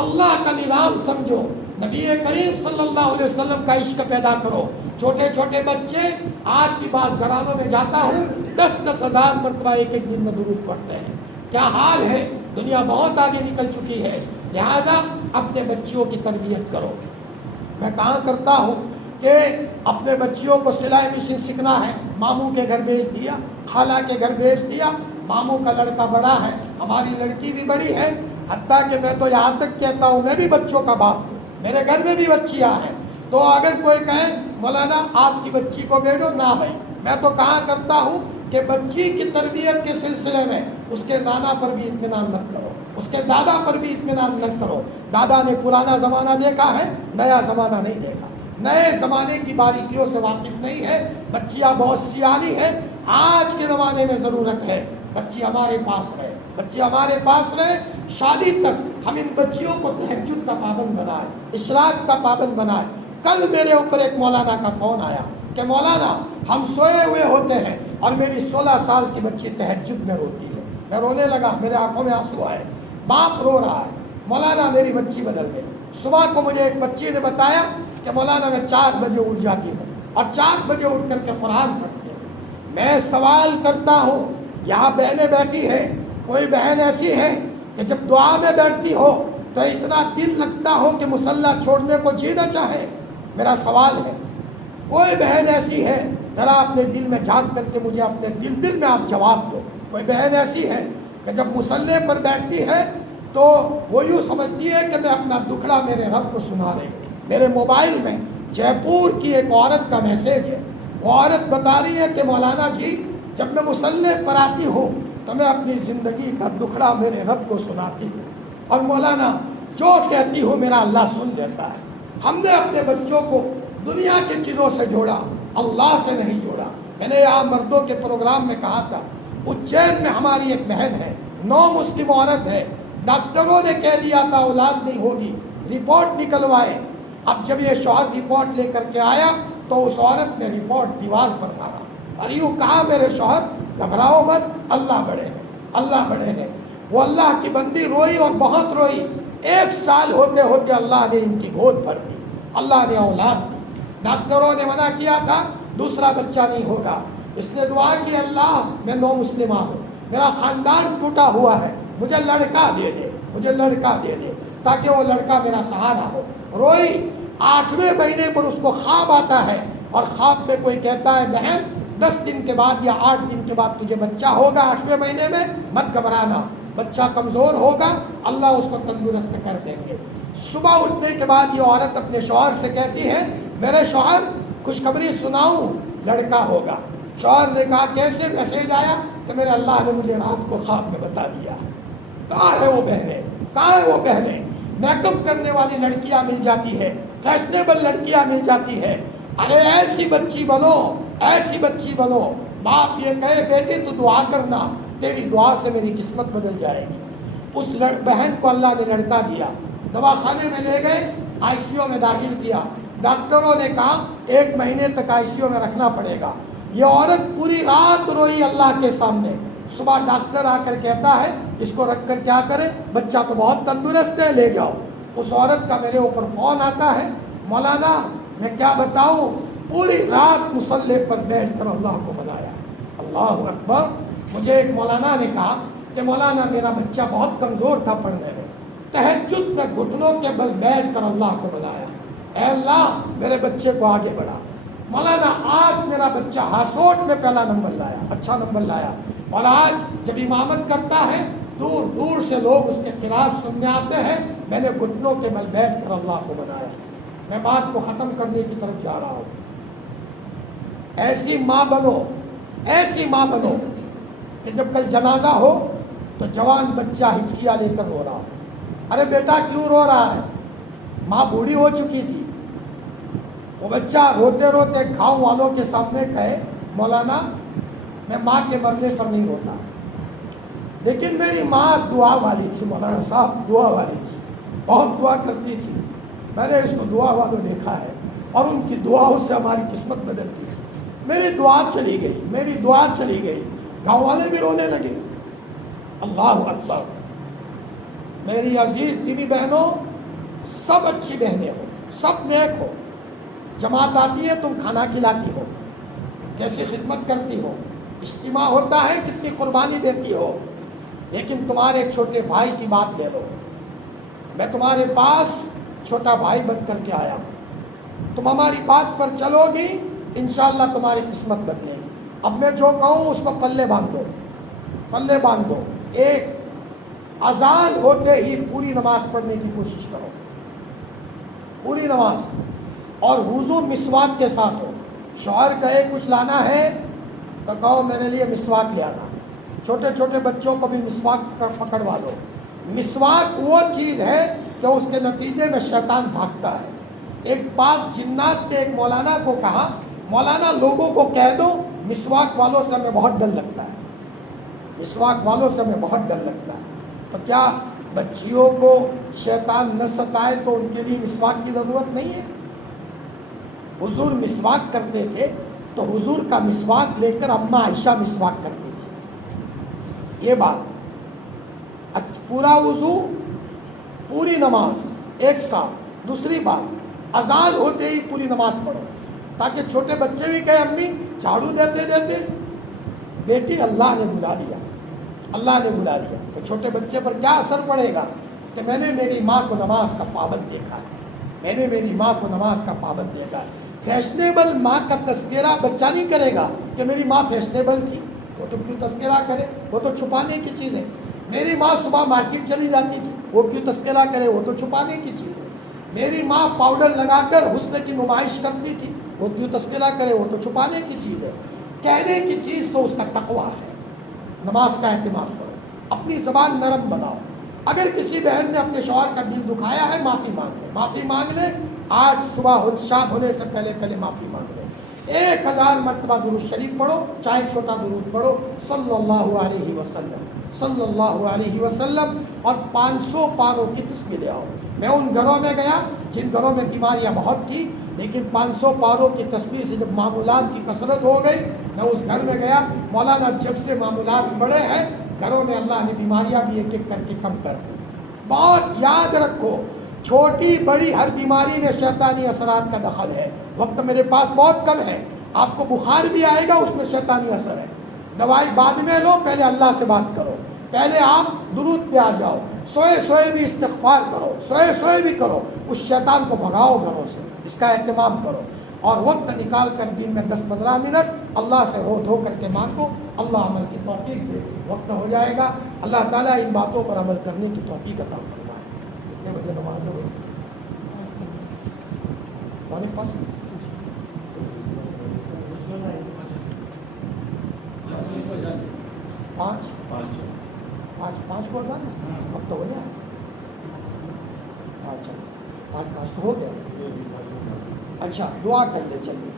اللہ کا نظام سمجھو، نبی کریم صلی اللہ علیہ وسلم کا عشق پیدا کرو۔ چھوٹے چھوٹے بچے آج بھی بعض گھرانوں میں جاتا ہوں 10-10 ہزار مرتبہ ایک ایک دن میں درود پڑھتے ہیں۔ کیا حال ہے، دنیا بہت آگے نکل چکی ہے، لہذا اپنے بچیوں کی تربیت کرو۔ میں کہاں کرتا ہوں کہ اپنے بچیوں کو سلائی مشین سیکھنا ہے، ماموں کے گھر بھیج دیا، خالہ کے گھر بھیج دیا، ماموں کا لڑکا بڑا ہے، ہماری لڑکی بھی بڑی ہے، حتیٰ کہ میں تو یہاں تک کہتا ہوں میں بھی بچوں کا باپ ہوں، میرے گھر میں بھی بچیاں ہیں، تو اگر کوئی کہے مولانا آپ کی بچی کو بھیجو، نہ بھائی، میں تو کہاں کرتا ہوں کہ بچی کی تربیت کے سلسلے میں اس کے نانا پر بھی اطمینان مت کرو، اس کے دادا پر بھی اطمینان مت کرو۔ دادا نے پرانا زمانہ دیکھا ہے، نیا زمانہ نہیں دیکھا، نئے زمانے کی باریکیوں سے واقف نہیں ہے۔ بچیاں بہت سیانی ہے، آج کے زمانے میں ضرورت ہے بچی ہمارے پاس رہے، بچی ہمارے پاس رہے، شادی تک ہم ان بچیوں کو تہجد کا پابند بنائے، اشراق کا پابند بنائے۔ کل میرے اوپر ایک مولانا کا فون آیا کہ مولانا ہم سوئے ہوئے ہوتے ہیں اور میری 16 سال کی بچی تہجد میں روتی ہے۔ میں رونے لگا، میرے آنکھوں میں آنسو آئے، باپ رو رہا ہے، مولانا میری بچی بدل گئی۔ صبح کو مجھے ایک بچی نے بتایا کہ مولانا میں 4 بجے اٹھ جاتی ہوں اور 4 بجے اٹھ کر کے قرآن پڑھتی ہوں۔ میں سوال کرتا ہوں، یہاں بہنیں بیٹھی ہے، کوئی بہن ایسی ہے کہ جب دعا میں بیٹھتی ہو تو اتنا دل لگتا ہو کہ مصلی چھوڑنے کو جینا چاہے؟ میرا سوال ہے، کوئی بہن ایسی ہے؟ ذرا اپنے دل میں جھانک کر کے مجھے اپنے دل میں آپ جواب دو۔ کوئی بہن ایسی ہے کہ جب مصلی پر بیٹھتی ہے تو وہ یوں سمجھتی ہے کہ میں اپنا دکھڑا میرے رب کو سنا رہی ہوں؟ میرے موبائل میں جے پور کی ایک عورت کا میسیج ہے، وہ عورت بتا رہی ہے کہ مولانا جی جب میں مصلی پر آتی ہوں تو میں اپنی زندگی کا دکھڑا میرے رب کو سناتی ہوں، اور مولانا جو کہتی ہوں میرا اللہ سن لیتا ہے۔ ہم نے اپنے بچوں کو دنیا کی چیزوں سے جوڑا، اللہ سے نہیں جوڑا۔ میں نے یہاں مردوں کے پروگرام میں کہا تھا، اجین میں ہماری ایک بہن ہے، 9 مسلم عورت ہے، ڈاکٹروں نے کہہ دیا تھا اولاد نہیں ہوگی، رپورٹ نکلوائے۔ اب جب یہ شوہر رپورٹ لے کر کے آیا تو اس عورت نے رپورٹ دیوار پر مارا اور یوں کہا میرے شوہر گھبراؤ مت، اللہ بڑے ہیں، اللہ بڑے ہیں۔ وہ اللہ کی بندی روئی اور بہت روئی۔ 1 سال ہوتے ہوتے اللہ نے ان کی گود بھر دی، اللہ نے اولاد دی۔ ڈاکٹروں نے منع کیا تھا دوسرا بچہ نہیں ہوگا، اس نے دعا کی اللہ میں 9 مسلمہ ہوں، میرا خاندان ٹوٹا ہوا ہے، مجھے لڑکا دے دے، مجھے لڑکا دے دے تاکہ وہ لڑکا میرا سہارا ہو۔ روئی۔ 8ویں مہینے پر اس کو خواب آتا ہے اور خواب میں کوئی کہتا ہے بہن 10 دن کے بعد یا 8 دن کے بعد تجھے بچہ ہوگا، 8ویں مہینے میں مت گھبرانا، بچہ کمزور ہوگا، اللہ اس کو تندرست کر دیں گے۔ صبح اٹھنے کے بعد یہ عورت اپنے شوہر سے کہتی ہے میرے شوہر خوشخبری سناؤں، لڑکا ہوگا۔ شوہر نے کہا کیسے؟ میسیج آیا کہ میرے اللہ نے مجھے رات کو خواب میں بتا دیا۔ کہاں ہے وہ بہنیں، کہاں ہے وہ بہنیں؟ میک اپ کرنے والی لڑکیاں مل جاتی ہے، فیشنیبل لڑکیاں مل جاتی ہے۔ ارے ایسی بچی بنو، ایسی بچی بنو، باپ یہ کہے بیٹی تو دعا کرنا، تیری دعا سے میری قسمت بدل جائے گی۔ اس بہن کو اللہ نے لڑکا دیا، دواخانے میں لے گئے، آئی سی یو میں داخل کیا۔ ڈاکٹروں نے کہا 1 مہینے تک آئی سی یو میں رکھنا پڑے گا۔ یہ عورت پوری رات روئی اللہ کے سامنے۔ صبح ڈاکٹر آ کر کہتا ہے اس کو رکھ کر کیا کرے، بچہ تو بہت تندرست ہے، لے جاؤ۔ اس عورت کا میرے اوپر فون آتا ہے، مولانا میں کیا بتاؤں، پوری رات مصلی پر بیٹھ کر اللہ کو منایا۔ اللہ اکبر۔ مجھے ایک مولانا نے کہا کہ مولانا میرا بچہ بہت کمزور تھا پڑھنے میں، تہجد میں گھٹنوں کے بل بیٹھ کر اللہ کو منایا، اے اللہ میرے بچے کو آگے بڑھا، مولانا آج میرا بچہ ہاسوٹ میں پہلا نمبر لایا، اچھا نمبر لایا، اور آج جب امامت کرتا ہے دور دور سے لوگ اس کے قرات سننے آتے ہیں۔ میں نے گھٹنوں کے بل بیٹھ کر اللہ کو منایا۔ میں بات کو ختم کرنے کی طرف جا رہا ہوں۔ ایسی ماں بنو، ایسی ماں بنو کہ جب کل جنازہ ہو تو جوان بچہ ہچکیاں لے کر رو رہا ہو۔ ارے بیٹا کیوں رو رہا ہے؟ ماں بوڑھی ہو چکی تھی، وہ بچہ روتے روتے گاؤں والوں کے سامنے کہے مولانا میں ماں کے مرنے پر نہیں روتا، لیکن میری ماں دعا والی تھی، مولانا صاحب دعا والی تھی، بہت دعا کرتی تھی، میں نے اس کو دعا والوں دیکھا ہے اور ان کی دعاؤں سے ہماری قسمت بدلتی ہے۔ میری دعا چلی گئی، میری دعا چلی گئی، گاؤں والے بھی رونے لگے۔ اللہ اکبر۔ میری عزیز دینی بہنوں، سب اچھی بہنیں ہو، سب نیک ہو، جماعت آتی ہے تم کھانا کھلاتی ہو، کیسی خدمت کرتی ہو، اجتماع ہوتا ہے کتنی قربانی دیتی ہو، لیکن تمہارے چھوٹے بھائی کی بات لے لو۔ میں تمہارے پاس چھوٹا بھائی بن کر کے آیا ہوں، تم ہماری بات پر چلو گی انشاءاللہ تمہاری قسمت بدلے گی۔ اب میں جو کہوں اس کو پلے باندھ دو، پلے باندھ دو۔ ایک اذان ہوتے ہی پوری نماز پڑھنے کی کوشش کرو، پوری نماز، اور وضو مسواک کے ساتھ ہو۔ شوہر کہے کچھ لانا ہے تو کہو میرے لیے مسواک لے آنا۔ چھوٹے چھوٹے بچوں کو بھی مسواک پکڑوا دو۔ مسواک وہ چیز ہے کہ اس کے نتیجے میں شیطان بھاگتا ہے۔ ایک پاک جنات نے ایک مولانا کو کہا مولانا لوگوں کو کہہ دو مسواک والوں سے ہمیں بہت ڈر لگتا ہے، مسواک والوں سے ہمیں بہت ڈر لگتا ہے۔ تو کیا بچیوں کو شیطان نہ ستائے تو ان کے لیے مسواک کی ضرورت نہیں ہے؟ حضور مسواک کرتے تھے تو حضور کا مسواک لے کر اماں عائشہ مسواک کرتی تھی۔ یہ بات پورا وضو، پوری نماز، ایک کام۔ دوسری بات اذان ہوتے ہی پوری نماز پڑھو تاکہ چھوٹے بچے بھی کہیں امی جھاڑو دیتے دیتے بیٹی اللہ نے بلا لیا، اللہ نے بلا لیا۔ تو چھوٹے بچے پر کیا اثر پڑے گا کہ میں نے میری ماں کو نماز کا پابند دیکھا ہے، میں نے میری ماں کو نماز کا پابند دیکھا ہے۔ فیشنیبل ماں کا تذکرہ بچہ نہیں کرے گا کہ میری ماں فیشنیبل تھی، وہ تو کیوں تذکرہ کرے، وہ تو چھپانے کی چیز ہے۔ میری ماں صبح مارکیٹ چلی جاتی تھی، وہ کیوں تذکرہ کرے، وہ تو چھپانے کی چیز ہے۔ میری ماں پاؤڈر لگا کر حسن کی نمائش کرتی تھی، وہ کیوں تذکرہ کرے، وہ تو چھپانے کی چیز ہے۔ کہنے کی چیز تو اس کا تقویٰ ہے۔ نماز کا اہتمام کرو، اپنی زبان نرم بناؤ۔ اگر کسی بہن نے اپنے شوہر کا دل دکھایا ہے معافی مانگ لے، معافی مانگ لے، آج صبح شام ہونے سے پہلے پہلے معافی مانگ لے۔ 1000 مرتبہ درود شریف پڑھو، چاہے چھوٹا درود پڑھو، صلی اللہ علیہ وسلم، صلی اللہ علیہ وسلم، اور 500 پاروں کی تسبیح لے آؤ۔ میں ان گھروں میں گیا جن گھروں میں بیماریاں بہت تھی، لیکن 500 پاروں کی تسبیح سے جب معمولات کی کثرت ہو گئی، میں اس گھر میں گیا، مولانا جب سے معمولات بڑے ہیں گھروں میں اللہ نے بیماریاں بھی ایک ایک کر کے کم کر دی۔ بہت یاد رکھو، چھوٹی بڑی ہر بیماری میں شیطانی اثرات کا دخل ہے۔ وقت میرے پاس بہت کم ہے، آپ کو بخار بھی آئے گا اس میں شیطانی اثر ہے۔ دوائی بعد میں لو، پہلے اللہ سے بات کرو، پہلے آپ درود پہ آ جاؤ، سوئے سوئے بھی استغفار کرو، سوئے سوئے بھی کرو، اس شیطان کو بھگاؤ گھروں سے، اس کا اہتمام کرو، اور وقت نکال کر دن میں 10-15 منٹ اللہ سے رو دھو کر کے مانگو، اللہ عمل کی توفیق دے۔ وقت ہو جائے گا، اللہ تعالیٰ ان باتوں پر عمل کرنے کی توفیق عطا فرمائے۔ کتنے بجے نماز ہو گئی؟ 5:45 5 کو جانا وقت ہو گیا۔ اچھا 5 تو ہو گیا۔ اچھا دعا کر لے چلیے۔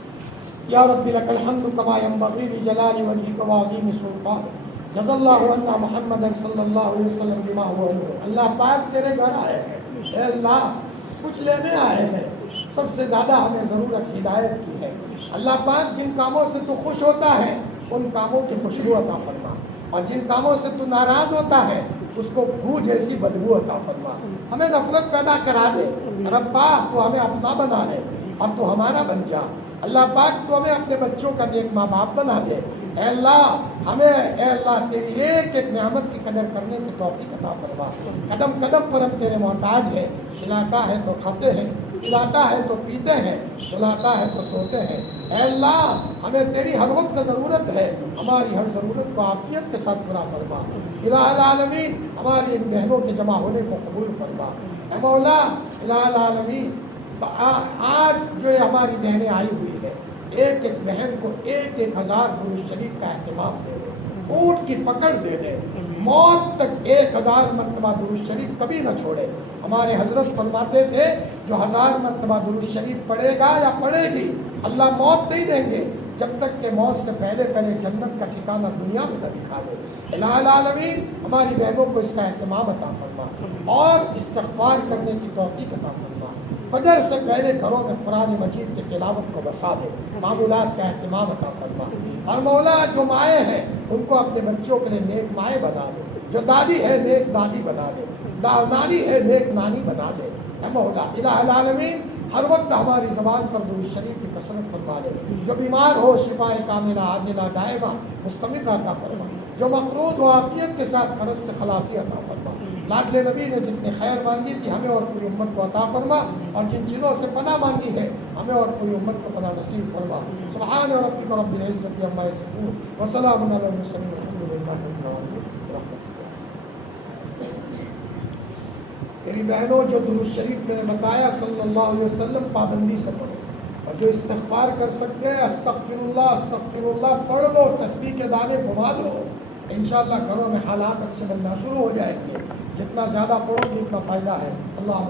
یا رب لک الحمد کما ینبغی لجلال وجهک وعظیم سلطانک، جزا اللہ عنا محمد صلی اللہ علیہ وسلم بما هو اہلہ۔ اللہ پاک تیرے گھر آئے ہیں، اے اللہ کچھ لینے آئے ہیں، سب سے زیادہ ہمیں ضرورت ہدایت کی ہے۔ اللہ پاک جن کاموں سے تو خوش ہوتا ہے ان کاموں کی خوشبو عطا فرما، اور جن کاموں سے تو ناراض ہوتا ہے اس کو بو جیسی بدبو عطا فرما۔ ہمیں نفرت پیدا کرا دے، رب پاک تو ہمیں اپنا بنا لے اور تو ہمارا بن جا۔ اللہ پاک تو ہمیں اپنے بچوں کا نیک ماں باپ بنا دے۔ اے اللہ ہمیں، اے اللہ تیری ایک ایک نعمت کی قدر کرنے کی توفیق عطا فرما۔ قدم قدم پر ہم تیرے محتاج ہیں، کھلاتا ہے تو کھاتے ہیں، پلاتا ہے تو پیتے ہیں، سلاتا ہے تو سوتے ہیں۔ اے اللہ ہمیں تیری ہر وقت ضرورت ہے، ہماری ہر ضرورت کو عافیت کے ساتھ پورا فرما۔ الہ العالمین ہماری ان بہنوں کے جمع ہونے کو قبول فرما۔ اے مولا الہ العالمین آج جو ہماری بہنیں آئی ہوئی ہے، ایک ایک بہن کو 1000 درود شریف کا اہتمام دے دے، اونٹ کی پکڑ دے دے، موت تک 1000 مرتبہ درود شریف کبھی نہ چھوڑے۔ ہمارے حضرت فرماتے تھے جو 1000 مرتبہ درود شریف پڑھے گا یا پڑھے گی، اللہ موت نہیں دیں گے جب تک کہ موت سے پہلے جنت کا ٹھکانہ دنیا میں نہ دکھا دے۔ الہ العالمین ہماری بہنوں کو اس کا اہتمام عطا فرما اور استغفار کرنے کی توفیق عطا فرما۔ فجر سے پہلے گھروں میں قرآن مجید کی تلاوت کو بسا دے، معمولات کا اہتمام عطا فرما۔ اور مولا جو مائیں ہیں ان کو اپنے بچوں کے لیے نیک مائیں بنا دے، جو دادی ہے نیک دادی بنا دے، نانی ہے نیک نانی بنا دے۔ اے مولا الہ العالمین ہر وقت ہماری زبان پر درود شریف کی کثرت فرما دے، جو بیمار ہو شفا کاملہ عاجلہ دائمہ مستمر عطا فرما، جو مقروض ہو عافیت کے ساتھ قرض سے خلاصی عطا فرما۔ لاڈلے نبی نے جتنے خیر مانگی تھی ہمیں اور پوری امت کو عطا فرما، اور جن چیزوں سے پناہ مانگی ہے ہمیں اور پوری امت کو پناہ نصیب فرما۔ سبحان ربک رب العزت عما یصفون وسلام علی المرسلین والحمد للہ رب العالمین۔ میری بہنوں جو درود شریف میں نے بتایا صلی اللہ علیہ وسلم پابندی سے پڑھو، اور جو استغفار کر سکتے ہیں استغفر اللہ پڑھ لو، تسبیح کے دانے گھما دو، انشاءاللہ گھروں میں حالات اچھے بننا شروع ہو جائیں گے۔ جتنا زیادہ پڑھو گے اتنا فائدہ ہے۔ اللہ